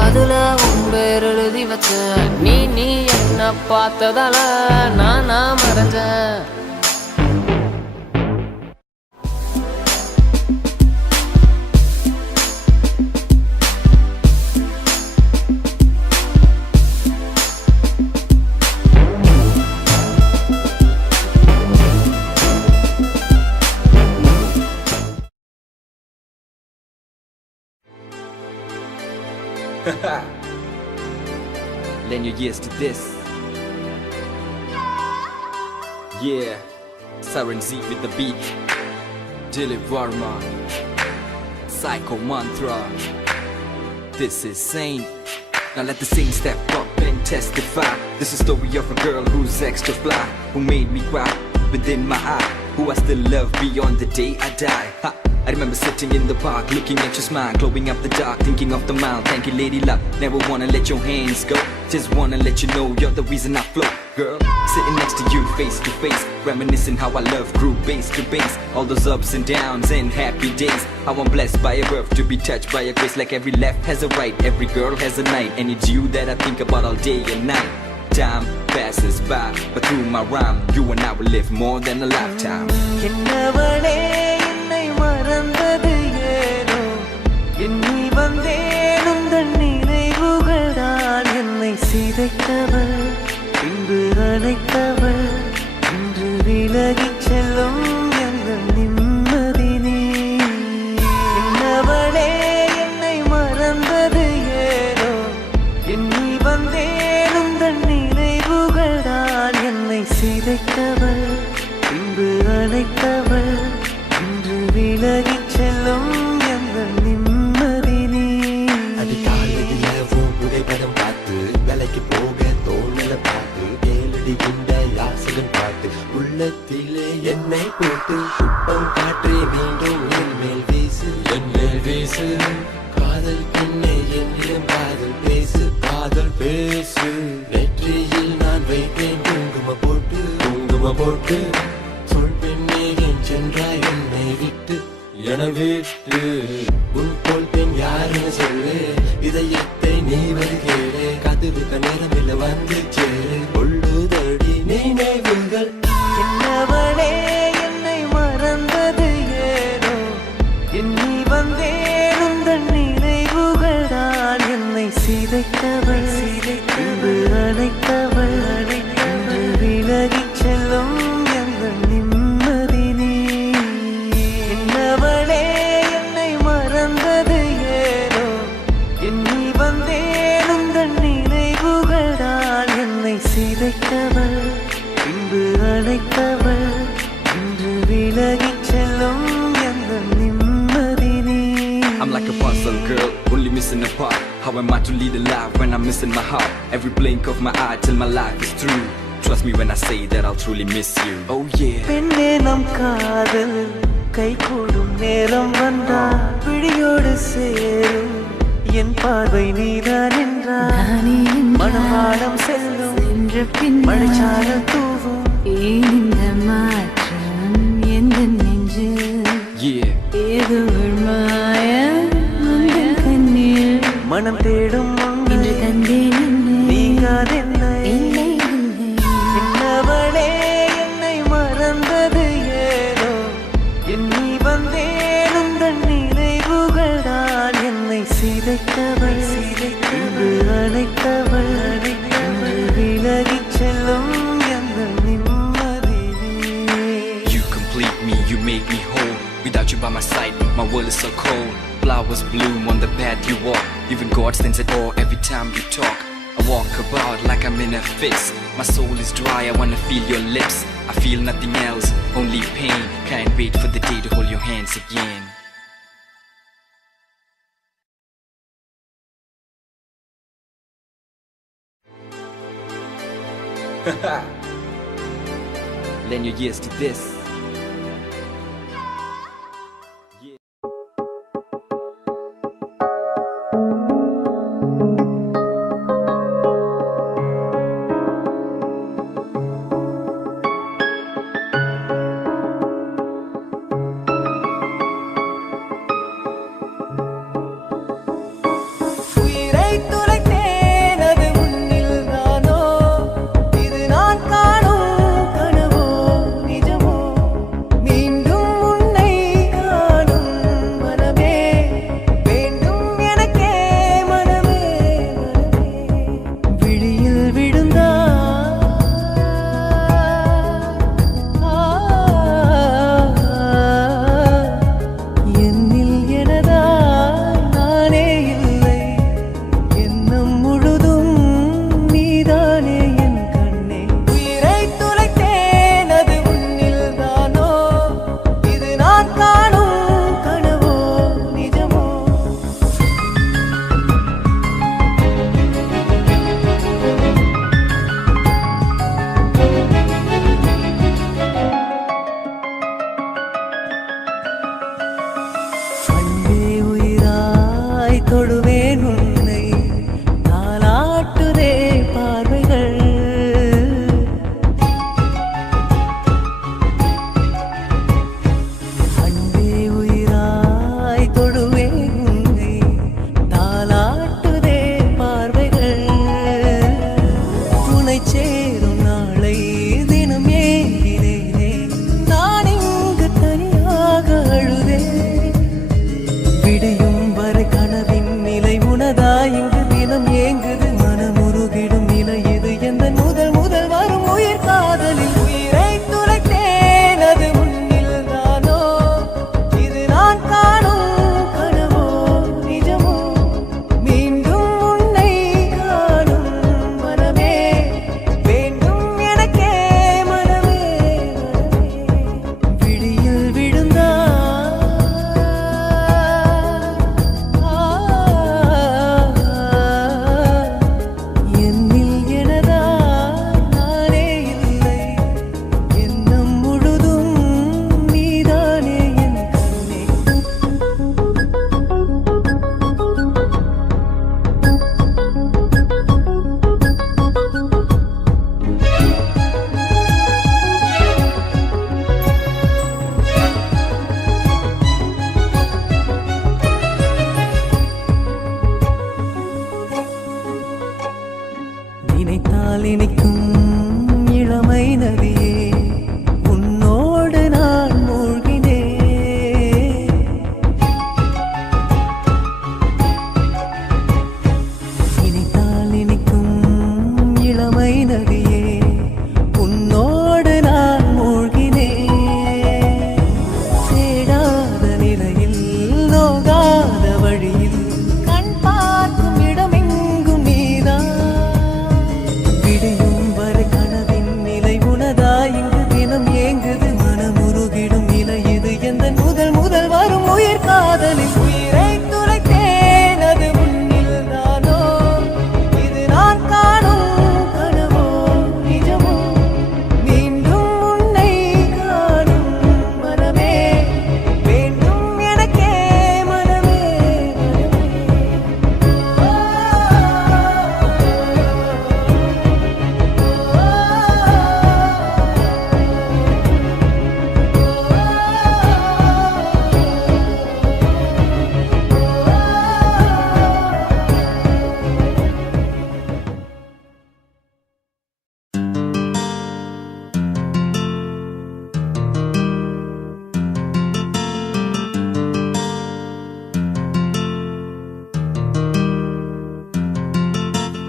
அதுல உன் பேர் எழுதி வச்ச நீ என்ன பார்த்ததால நானா மறைஞ்சேன். Lend your ears to this. Yeah, Siren Z with the beat. Dilip Varma, Psycho Mantra. This is Saint. Now let the saint step up and testify. This is the story of a girl who's extra fly, who made me cry within my eye, who I still love beyond the day I die. Ha. I remember sitting in the park, looking at your smile, glowing up the dark, thinking of the mile. Thank you, lady luck. Never wanna let your hands go. Just wanna let you know you're the reason I flow, girl. Sitting next to you, face to face, reminiscing how I love grew base to base. All those ups and downs and happy days. How I'm blessed by your birth to be touched by your grace. Like every left has a right, every girl has a night, and it's you that I think about all day and night. Time passes by, but through my rhyme, you and I will live more than a lifetime. மறந்தது ஏனோ எண்ணி வந்தேனும் தன் நினைவுகள் தான் என்னை சிதைத்தவள் பின்பு அழைத்தவள் இன்று விலகிச் செல்லும் எந்த நிம்மதி நீ என்னவளே என்னை மறந்தது ஏனோ எண்ணி வந்தேனும் தன் நினைவுகள் தான் என்னை சிதைத்தவள் பின்பு அழைத்தவள் விலகிச் செல்லும் எந்த நிம்மதி நீ. அதிகாலையில உன் புகைப்படம் பார்த்து வேலைக்கு போக தோணல பார்த்து கேளடி குண்ட யாசகன் பாட்டு உள்ளத்திலே என்னை போட்டு குப்பம் காற்றே மீண்டும் என் மேல் வீசு காதல் பெண்ணே என்னிடம் காதல் பேசு நெற்றியில் நான் வைத்தேன் குங்கும போட்டு சொல் பெண்ணே என் சென்றாய் என்னை விட்டு எனவிட்டு உன் போல் பெண் யாருன்னு சொல்லு இதயத்தை நீ வருகிறே காத்திருக்க நேரமில்ல வந்து சேரு கொள்ளுதடி நினைவுகள் என்னவளே என்னை மறந்தது ஏனோ எண்ணி வந்தேனும் தன் நினைவுகள் தான் என்னை சிதைத்தவள் பின்பு அழைத்தவள் இன்று விலகிச் செல்லும் எந்த நிம்மதி நீ என்னவளே என்னை மறந்தது ஏனோ எண்ணி வந்தேனும் தன் நினைவுகள் தான் என்னை சிதைத்தவள் பின்பு அழைத்தவள் இன்று விலகிச் செல்லும் எந்த நிம்மதி நீ. I'm like a puzzle girl, only missing a part. How am I to lead a life when I'm missing my heart? Every blink of my eye till my life is through. Trust me when I say that I'll truly miss you. Oh yeah. பெண்ணே நம் காதல் கை கூடும் நேரம் வந்தா பிடியோடு சேரும் என் பார்வை நீதான் என்றார் மனமாடம் செல்லும் மழைச்சாரல் தூவும் இந்த மாற்றம் எந்த நெஞ்சு ஏதோ மாயம் கண்ணில் மனம் தேடும் இன்று தந்தேன் நீங்காதென்னை என்னவளே என்னை மறந்தது ஏனோ எண்ணி வந்தேனும் தன் நினைவுகள் தான் என்னை சிதைத்தவள் இன்று அழைத்தவள் இன்று விலகிச் செல்லும் எந்த நிம்மதி நீ. You complete me, you make me whole. Without you by my side, my world is so cold. Flowers bloom on the path you walk. Even God stands at awe every time you talk. I walk about like I'm in a fix. My soul is dry, I wanna feel your lips. I feel nothing else, only pain. Can't wait for the day to hold your hands again. Lend your ears to this.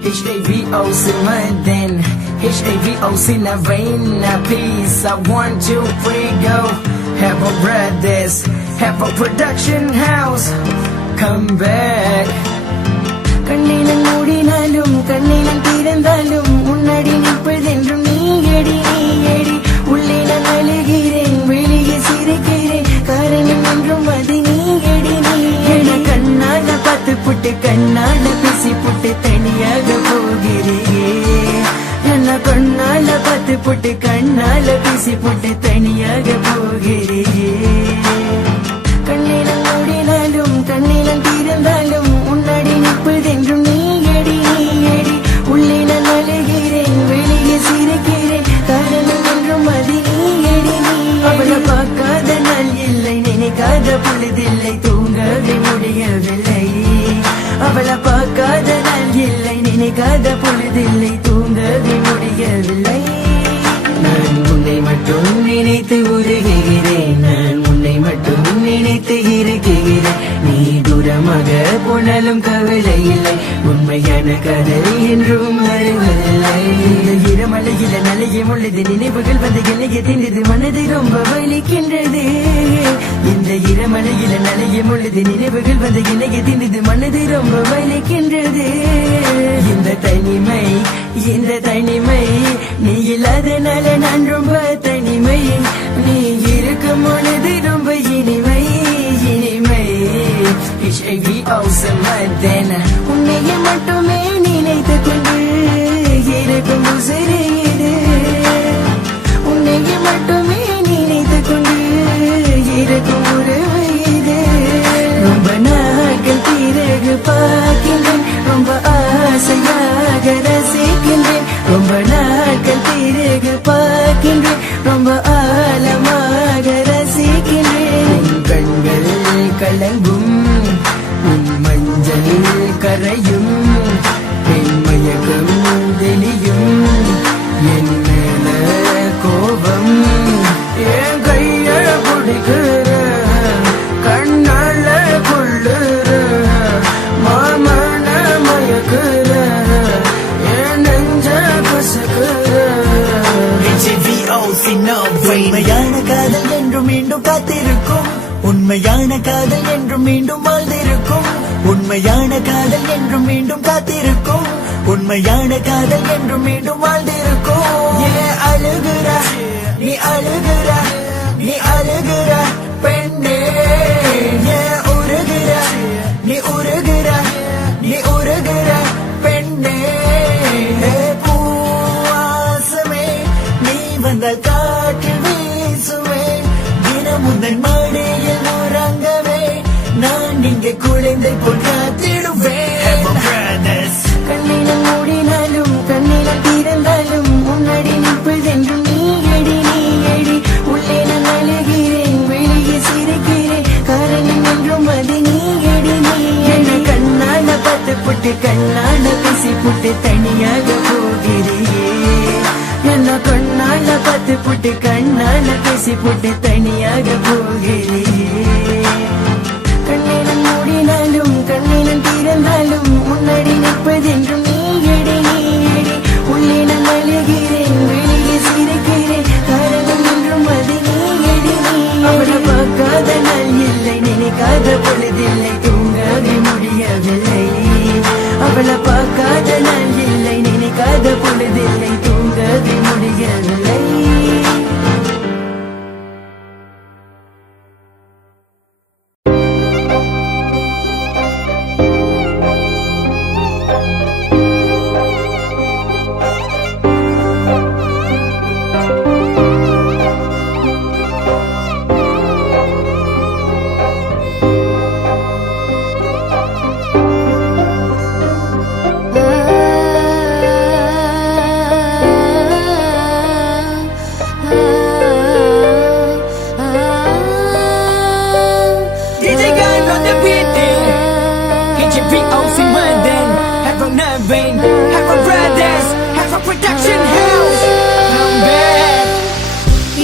HAVO's in my den, HAVO's in a vein, a piece. I 1, 2, 3, go. Have a brothers, have a production house. Come back. கண்ணினம் மூடினாலும் கண்ணினம் திறந்தாலும் முன்னாடி நிற்பதென்றும் நீயடி நீயடி. உள்ளே நான் அழுகிறேன், வெளியே சிரிக்கிறேன், காரணம் என்றும் அது நீயடி நீயடி. கண்ணால பார்த்து புட்டு கண்ணால பேசி புட்டு தனியாக போகிறேன். என்ன கண்ணால பார்த்து புட்டு கண்ணால பேசி புட்டு தனியாக போகிறேன். கண்ணினம் மூடினாலும் கண்ணினம் திறந்தாலும் முன்னாடி நிற்பதென்றும் நீயடி நீயடி. உள்ளே நான் அழுகிறேன், வெளியே சிரிக்கிறேன், காரணம் என்றும் அது நீயடி நீ. அவளை பார்க்காத நாள் இல்லை, நினைக்காத பொழுதில்லை, தூங்கவே முடியவில்லை. அவளை பார்க்காத நாள் இல்லை, நினைக்காத பொழுதில்லை, தூங்கவே முடியவில்லை. நான் உன்னை மட்டும் நினைத்து உருகுகிறேன், நான் உன்னை மட்டும் நினைத்து இருக்கிறேன். நீ தூரமாக போனாலும் கவலை இல்லை, உண்மையான கதை என்றும் வருவதில்லை. இரமலையில நலையும் உள்ளது, நினைவுகள் வந்து எல்லையை தின்றது, மனது ரொம்ப வலிக்கின்றது. இந்த இரமலையில நலையும் உள்ளது, நினைவுகள் வந்து எல்லையை தின்றது, மனது ரொம்ப வலிக்கின்றது. இந்த தனிமை, இந்த தனிமை, நீ இல்லாதனால நான் ரொம்ப தனிமை. நீ இருக்கும் பொழுது ரொம்ப இனிமை இனிமை. HAVO's in my den. உன்னையே மட்டுமே நினைத்து கொண்டு இருக்கும் உசிரே இது. உன்னையே மட்டுமே நினைத்து கொண்டு இருக்கும் உறவு இது. ரொம்ப நாட்கள் பிறகு பார்க்கின்றேன், ரொம்ப ஆசையாக ரசிக்கின்றேன். ரொம்ப நாட்கள் பிறகு பார்க்கின்றேன், ரொம்ப ஆழமாக ரசிக்கின்றேன். உன் கண்கள் கலங்கும், உன் மஞ்சள் கரையும், என் மயக்கம் தெளியும், என் மேல கோபம். என் கைய பிடிக்கிற, கண்ணால கொள்ளுற, மாமன மயக்குற, என் நெஞ்ச கசக்குற. உண்மையான காதல் என்றும் மீண்டும் காத்திருக்கும், உண்மையான காதல் என்றும் மீண்டும் வாழ்ந்திருக்கும். உண்மையான காதல் என்றும் மீண்டும் காத்திருக்கும், உண்மையான காதல் என்றும் மீண்டும் வாழ்ந்திருக்கும். ஏன் அழுகுற நீ அழுகுற, நீ அழுகுற பெண்ணே. ஏன் உருகுற நீ உருகுற, நீ உருகுற பெண்ணே. பூவாசமே நீ வந்தால் காற்றில் வீசுவே, தினம் உந்தன் மாடியில் உறங்கவே, நான் இங்கே குழந்தை போல் காத்திடுவேன். கண்ணினம் மூடினாலும் கண்ணினம் திறந்தாலும் முன்னாடி நிற்பதென்றும் நீயடி நீயடி. உள்ளே நான் அழுகிறேன், வெளியே சிரிக்கிறேன், காரணம் என்றும் அது நீயடி நீயடி. கண்ணால பார்த்து புட்டு கண்ணால பேசி புட்டு தனியாக போகிறேன். என்ன கண்ணால பார்த்து புட்டு கண்ணால பேசி புட்டு தனியாக போகிறேன். கண்ணினம் மூடினாலும் கண்ணினம் திறந்தாலும் முன்னாடி நிற்பதென்றும் நீயடி நீயடி. உள்ளே நான் அழுகிறேன், வெளியே சிரிக்கிறேன், காரணம் என்றும் அது நீயடி நீ. அவளை பார்க்காத நாள் இல்லை, நினைக்காத பொழுதில்லை, தூங்கவே முடியவில்லை. அவளை பார்க்காத நாள் இல்லை, நினைக்காத பொழுதில்லை, தூங்கவே முடியவில்லை.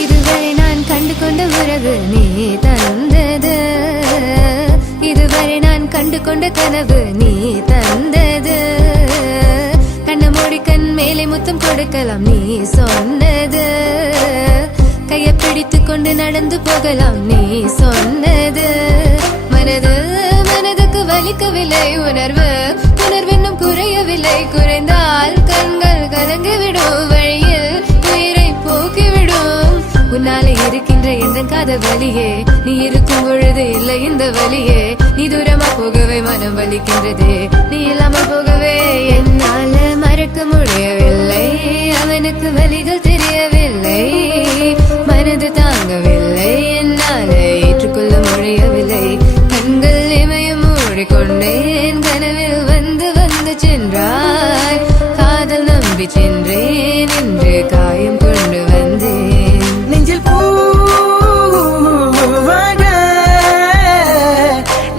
இதுவரை நான் கண்டு கொண்ட உறவு நீ தந்தது, இதுவரை நான் கண்டு கொண்ட கனவு நீ தந்தது. கொடுக்கலாம் நீ சொன்னது, கையை பிடித்து கொண்டு நடந்து போகலாம் நீ சொன்னது. மனதுக்கு வலிக்கவில்லை உணர்வு, உணர்வென்னும் குறையவில்லை, குறைந்தால் கண்கள் கலங்கிவிடும், வழியில் உயிரை போக்கிவிடும். உன்னாலே இருக்கின்ற எந்த காதல் வலியே, நீ இருக்கும் பொழுது இல்லை இந்த வலியே, நீ தூரமா போகவே மனம் வலிக்கின்றதே, நீ இல்லாமல் போகவே என்னால மறக்க முடியவில்லை. அவனுக்கு வலிகள் தெரியவில்லை, மனது தாங்கவில்லை, என்னால ஏற்றுக்கொள்ள முடியவில்லை. கண்கள் இமயம் மூடிக்கொண்டேன், கனவில் வந்து வந்து சென்றாய், காதல் நம்பி சென்றேன், இன்று காயம் கொண்டு வந்தேன். நெஞ்சில் பூவாக,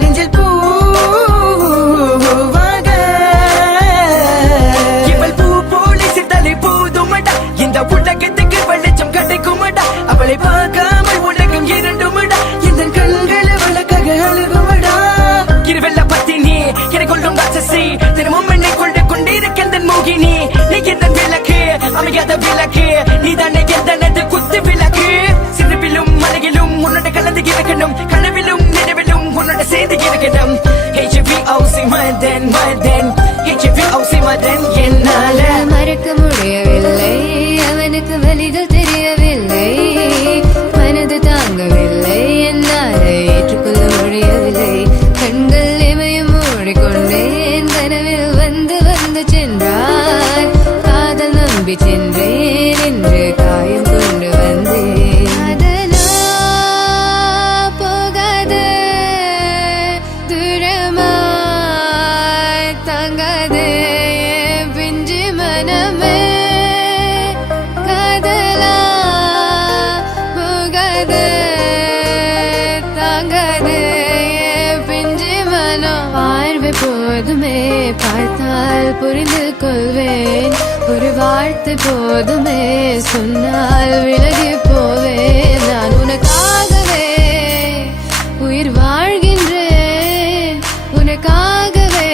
நெஞ்சில் பூவாக, இவள் பூ போலி சித்தலை பூதுமடா, இந்த உலகத்துக்கு வெளிச்சம் கிடைக்குமடா, அவளை பார்க்காமல் உலகம் இரண்டுமடா, இந்த கண்களை வழக்காக அழுகுமடா. இருவெல்ல பத்தினி என்னை கொள்ளும் ராட்சசி, தினமும் என்னை கொண்டு கொண்டிருக்கின்ற மோகினி, நீ எந்த விளக்கு அமையாத விளக்கு, நீ தானே எந்த குத்து விளக்கு. சிறுவிலும் மலையிலும் உன்னோட கலந்து இருக்கணும், கனவிலும் நினைவிலும் உன்னோட சேர்ந்து இருக்கணும். HVOC Madan Madan, HVOC Madan. என்னால மறக்க முடியவில்லை, அவனுக்கு வலிகள் தெரியவில்லை, மனது தாங்கவில்லை, என்னால ஏற்றுக்கொள்ள முடியவில்லை. கண்கள் இமயம் மூடிக்கொண்டேன், கனவில் வந்து வந்து சென்றார், காதல் நம்பி சென்றேன், இன்று காயம் கொண்டு வந்தேன். அதனா போகாது தூரமாய் தங்காதே பிஞ்சு மனமே, காதலா போகாது தாங்காதே பிஞ்சு மனம். பார்வை போதுமே, பார்த்தால் புரிந்து கொள்வேன், ஒரு வார்த்தை போதுமே, சொன்னால் விலகி போவேன். நான் உனக்காகவே உயிர் வாழ்கின்றேன், உனக்காகவே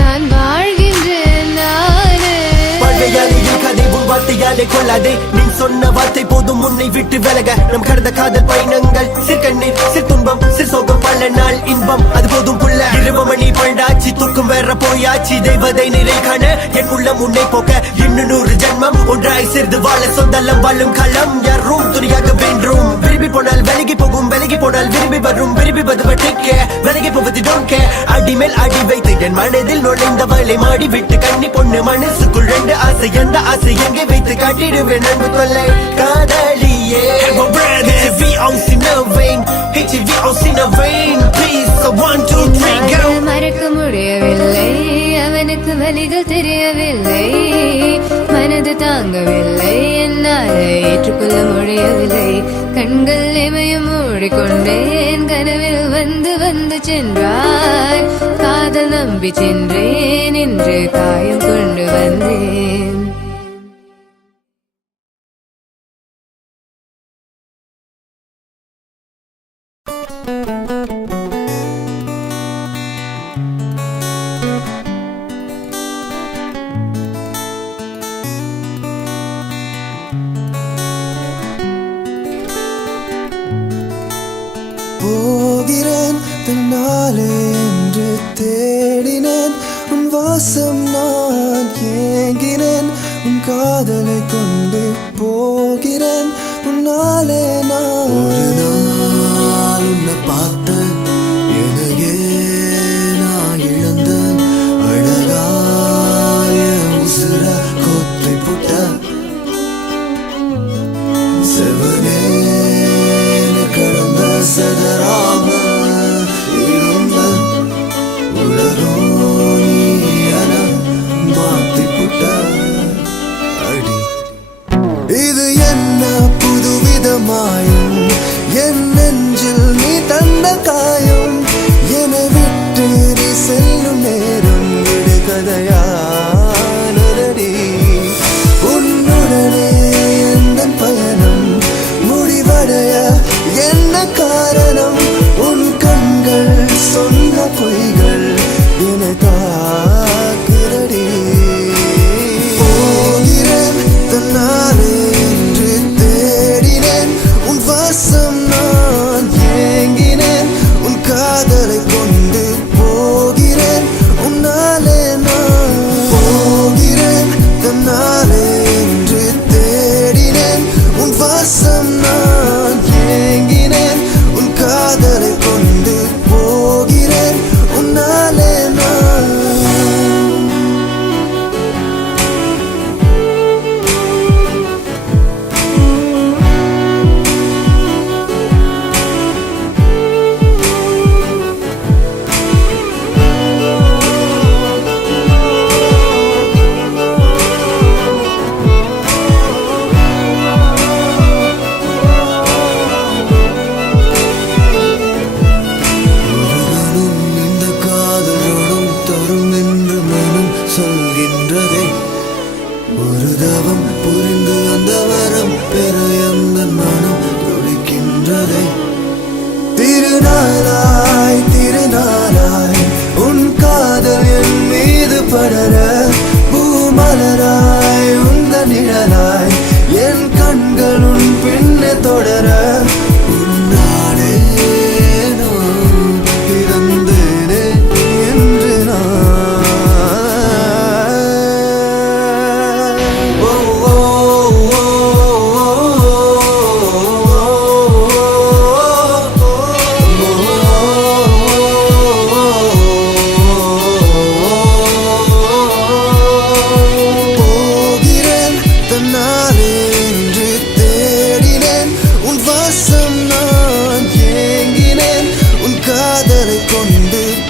நான் வாழ்கின்றேன். நானே பழையாலையில் கதை உன் வார்த்தையாலே கொள்ளாதே, நீ சொன்ன வார்த்தை போதும் உன்னை விட்டு விலக. நம் கடந்த காதல் பயணங்கள் சிற்கண்ணீர் சிற்துன்பம் சிற்சோகம், பல நாள் இன்பம் அது போதும் புள்ள. 20 மணி பண்டாச்சி, தூக்கம் வேற போயாச்சி, தெய்வதை நிறை காண என் உள்ளம் உன்னை போக்க. 200 ஜென்மம் ஒன்றாய் சேர்ந்து வாழ, சொந்தலம் வாழும் களம் யாரும் துணியாக வென்றும். விரும்பி போனால் விலகி போகும், விலகி போனால் விரும்பி வரும், விரும்பி பதுவட்டிக்க விலகி போவது டோன்ட் கேர். அடிமேல் அடி வைத்து என் மனதில் நுழைந்தவளை மாடி விட்டு கண்ணி பொண்ணு மனசுக்குள் 2 ஆசை, எந்த ஆசை எங்கே வைத்து காட்டிடுவேன் அன்பு தொல்லை காதலியே. HVOC in a vein, HVOC in a vein, please, so 1, 2, 3, go. மறக்க முடியவில்லை, அவனுக்கு வலிகள் தெரியவில்லை, மனது தாங்கவில்லை, என்னால் ஏற்றுக்கொள்ள முடியவில்லை. கண்கள் இமயம் மூடிக்கொண்டேன், கனவில் வந்து வந்து சென்றாய், காதல் நம்பி சென்றேன், இன்று காயம் கொண்டு வந்தேன். போகிறேன் தன்னாலே என்று தேடினேன், உன் வாசம் நான் ஏங்கினேன், உன் காதலை கொண்டு போகிறேன், உன்னாலே நான். ஒரு நாள் உன்னை பார்த்தேன், எனையே நான் இழந்தேன், அழகாய உசுர கொத்தை புட்ட செவனே கடந்த சதராம இருந்த உலகம் நீயன மாத்தி புட்ட அடி. இது என்ன புதுவிதமாயும், என் நெஞ்சில் நீ தந்த காயம், என விட்டு நீ செல்லும் நேரம் விடுகதையானடி. உன்னுடனே எந்த பயணம் முடிவடைய என்ன காரணம், உன் கண்கள் சொன்ன பொய்கள் என தாக்குதடி. போகிறேன்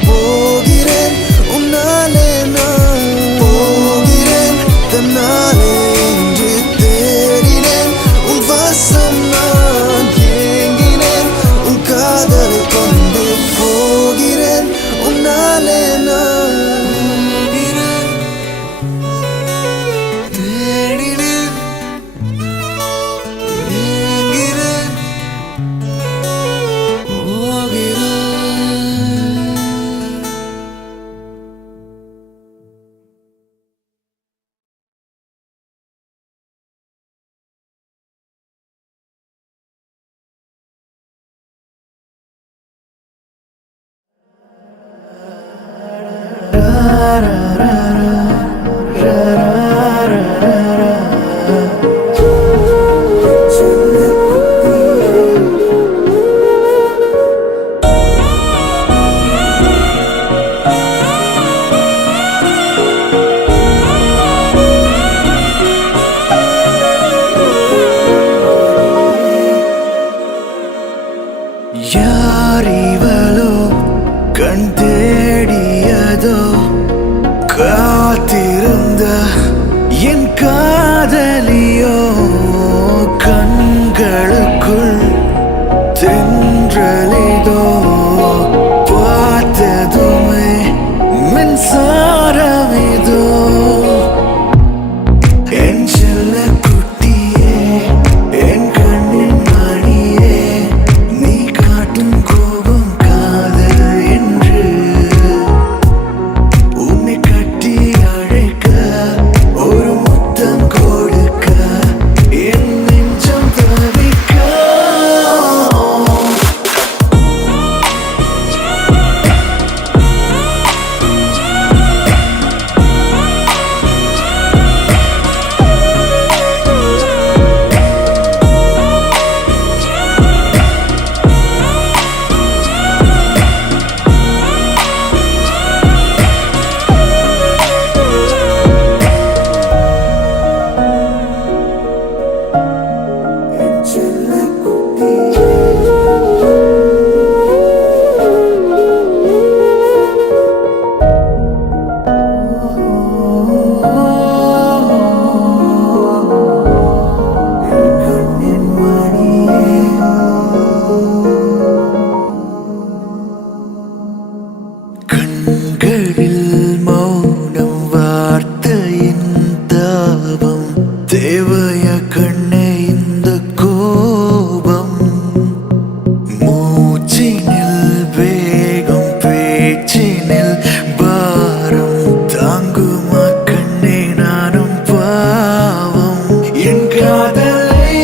போகிறேன் உன்னாலே நான் போகிறேன் தன்னாலே என்று தேடினேன் உன் வாசம் நான் ஏங்கினேன் உன் காதலை கொண்டு போகிறேன் உன்னாலே நான் தேடினேன் ஏங்கினேன் போகிறேன். யாரிவளோ கண் தேடியதோ காத்திருந்த என் காதலியோ கண்களுக்குள் தென்றலிதோ பார்த்ததுமே மின்சாரமிதோ என் செல்ல குட்டியே என் கண்ணின் மணியே நீ காட்டும் கோபம் காதல் என்று உன்னை கட்டி அழைக்க ஒரு முத்தம் கொடுக்க என் நெஞ்சம் தவிக்க கண்களில் மௌனம் வார்த்தையின் தாபம் தேவைய கண்ணே இந்த கோபம் மூச்சினில் வேகம் பேச்சினில் பாரம் தாங்குமா கண்ணே நானும் பாவம் என் காதலை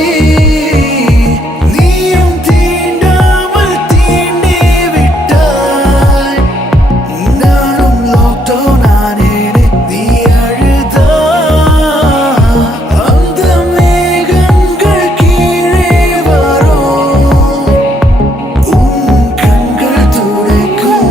நீயும் தீண்டாமல் தீண்டி விட்டாய் நானும் லாக்டவுன் ஆனேனே நீ அழுதா அந்த மேகங்கள் கீழே வரும் உன் கண்கள் துடைக்கும்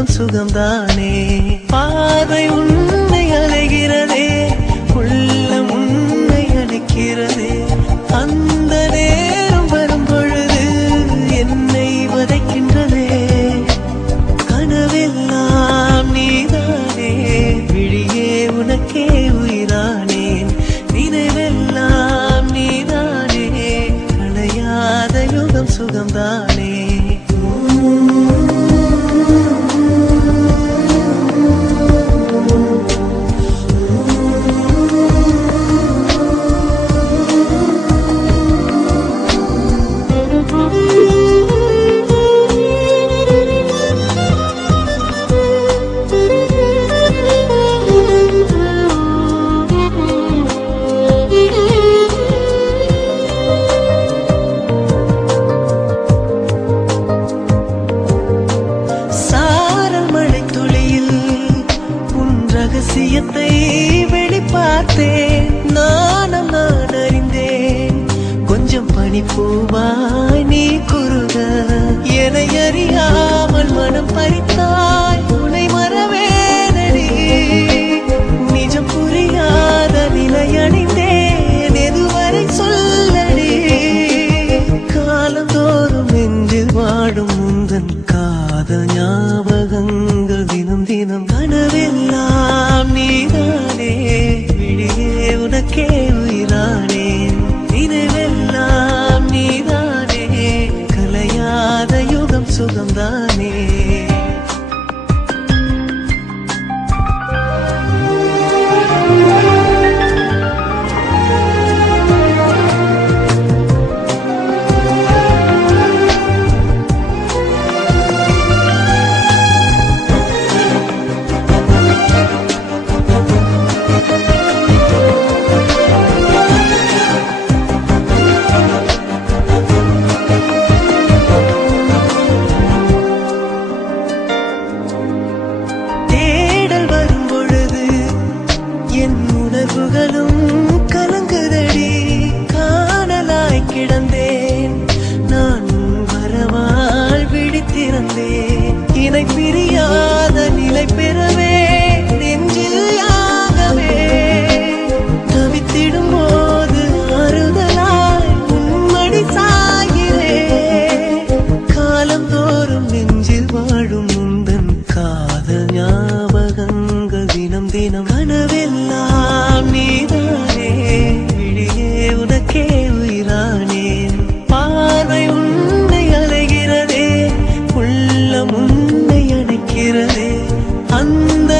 யுகம் சுகம்தானே பார்வை உன்னை அலைகிறதே உள்ளம் உன்னை அணைக்கிறதே அந்த நேரம் வரும் பொழுது என்னை வதைக்கின்றதே கனவெல்லாம் நீதானே விழியே உனக்கே உயிரானேன் நினைவெல்லாம் நீதானே களையாத யுகம் சுகம்தானே ரகசியத்தை வெளிப்பார்த்தேன் நானும் நான் அறிந்தேன் கொஞ்சம் பனிப்பூவாய் நீ குறுக என்னை அறியாமல் மனம் பறித்தாய் உன்னை மறவேனடி நிஜம் புரியாத நிலை அடைந்தேன் எதுவரை சொல்லடி காலந்தோறும் நெஞ்சில் வாடும் முந்தன் காதல் ஞாபகங்கள் தினம் தினம் கனவெல்லாம் நீதானே விழியே உனக்கே உயிரானேன் நினைவெல்லாம் நீதானே கலையாத யுகம் சுகம்தானே உணர்வுகளும் கலங்குதடி காணலாய் கிடந்தேன் நான் வரவால் விழித்திருந்தேன் இணை பிரியாத நிலை பெறவே நெஞ்சில் யாகவே தவித்திடும் போது ஆறுதலாய் உன்மடி சாகிறேன் காலம் தோறும் நெஞ்சில் வாழும் முந்தன் காதல் ஞாபகங்கள் தினம் தினம் கனவெல்லாம் நீதானே விழியே உனக்கே உயிரானேன் பார்வை உன்னை அலைகிறதே உள்ளம் உன்னை அணைக்கிறதே அந்த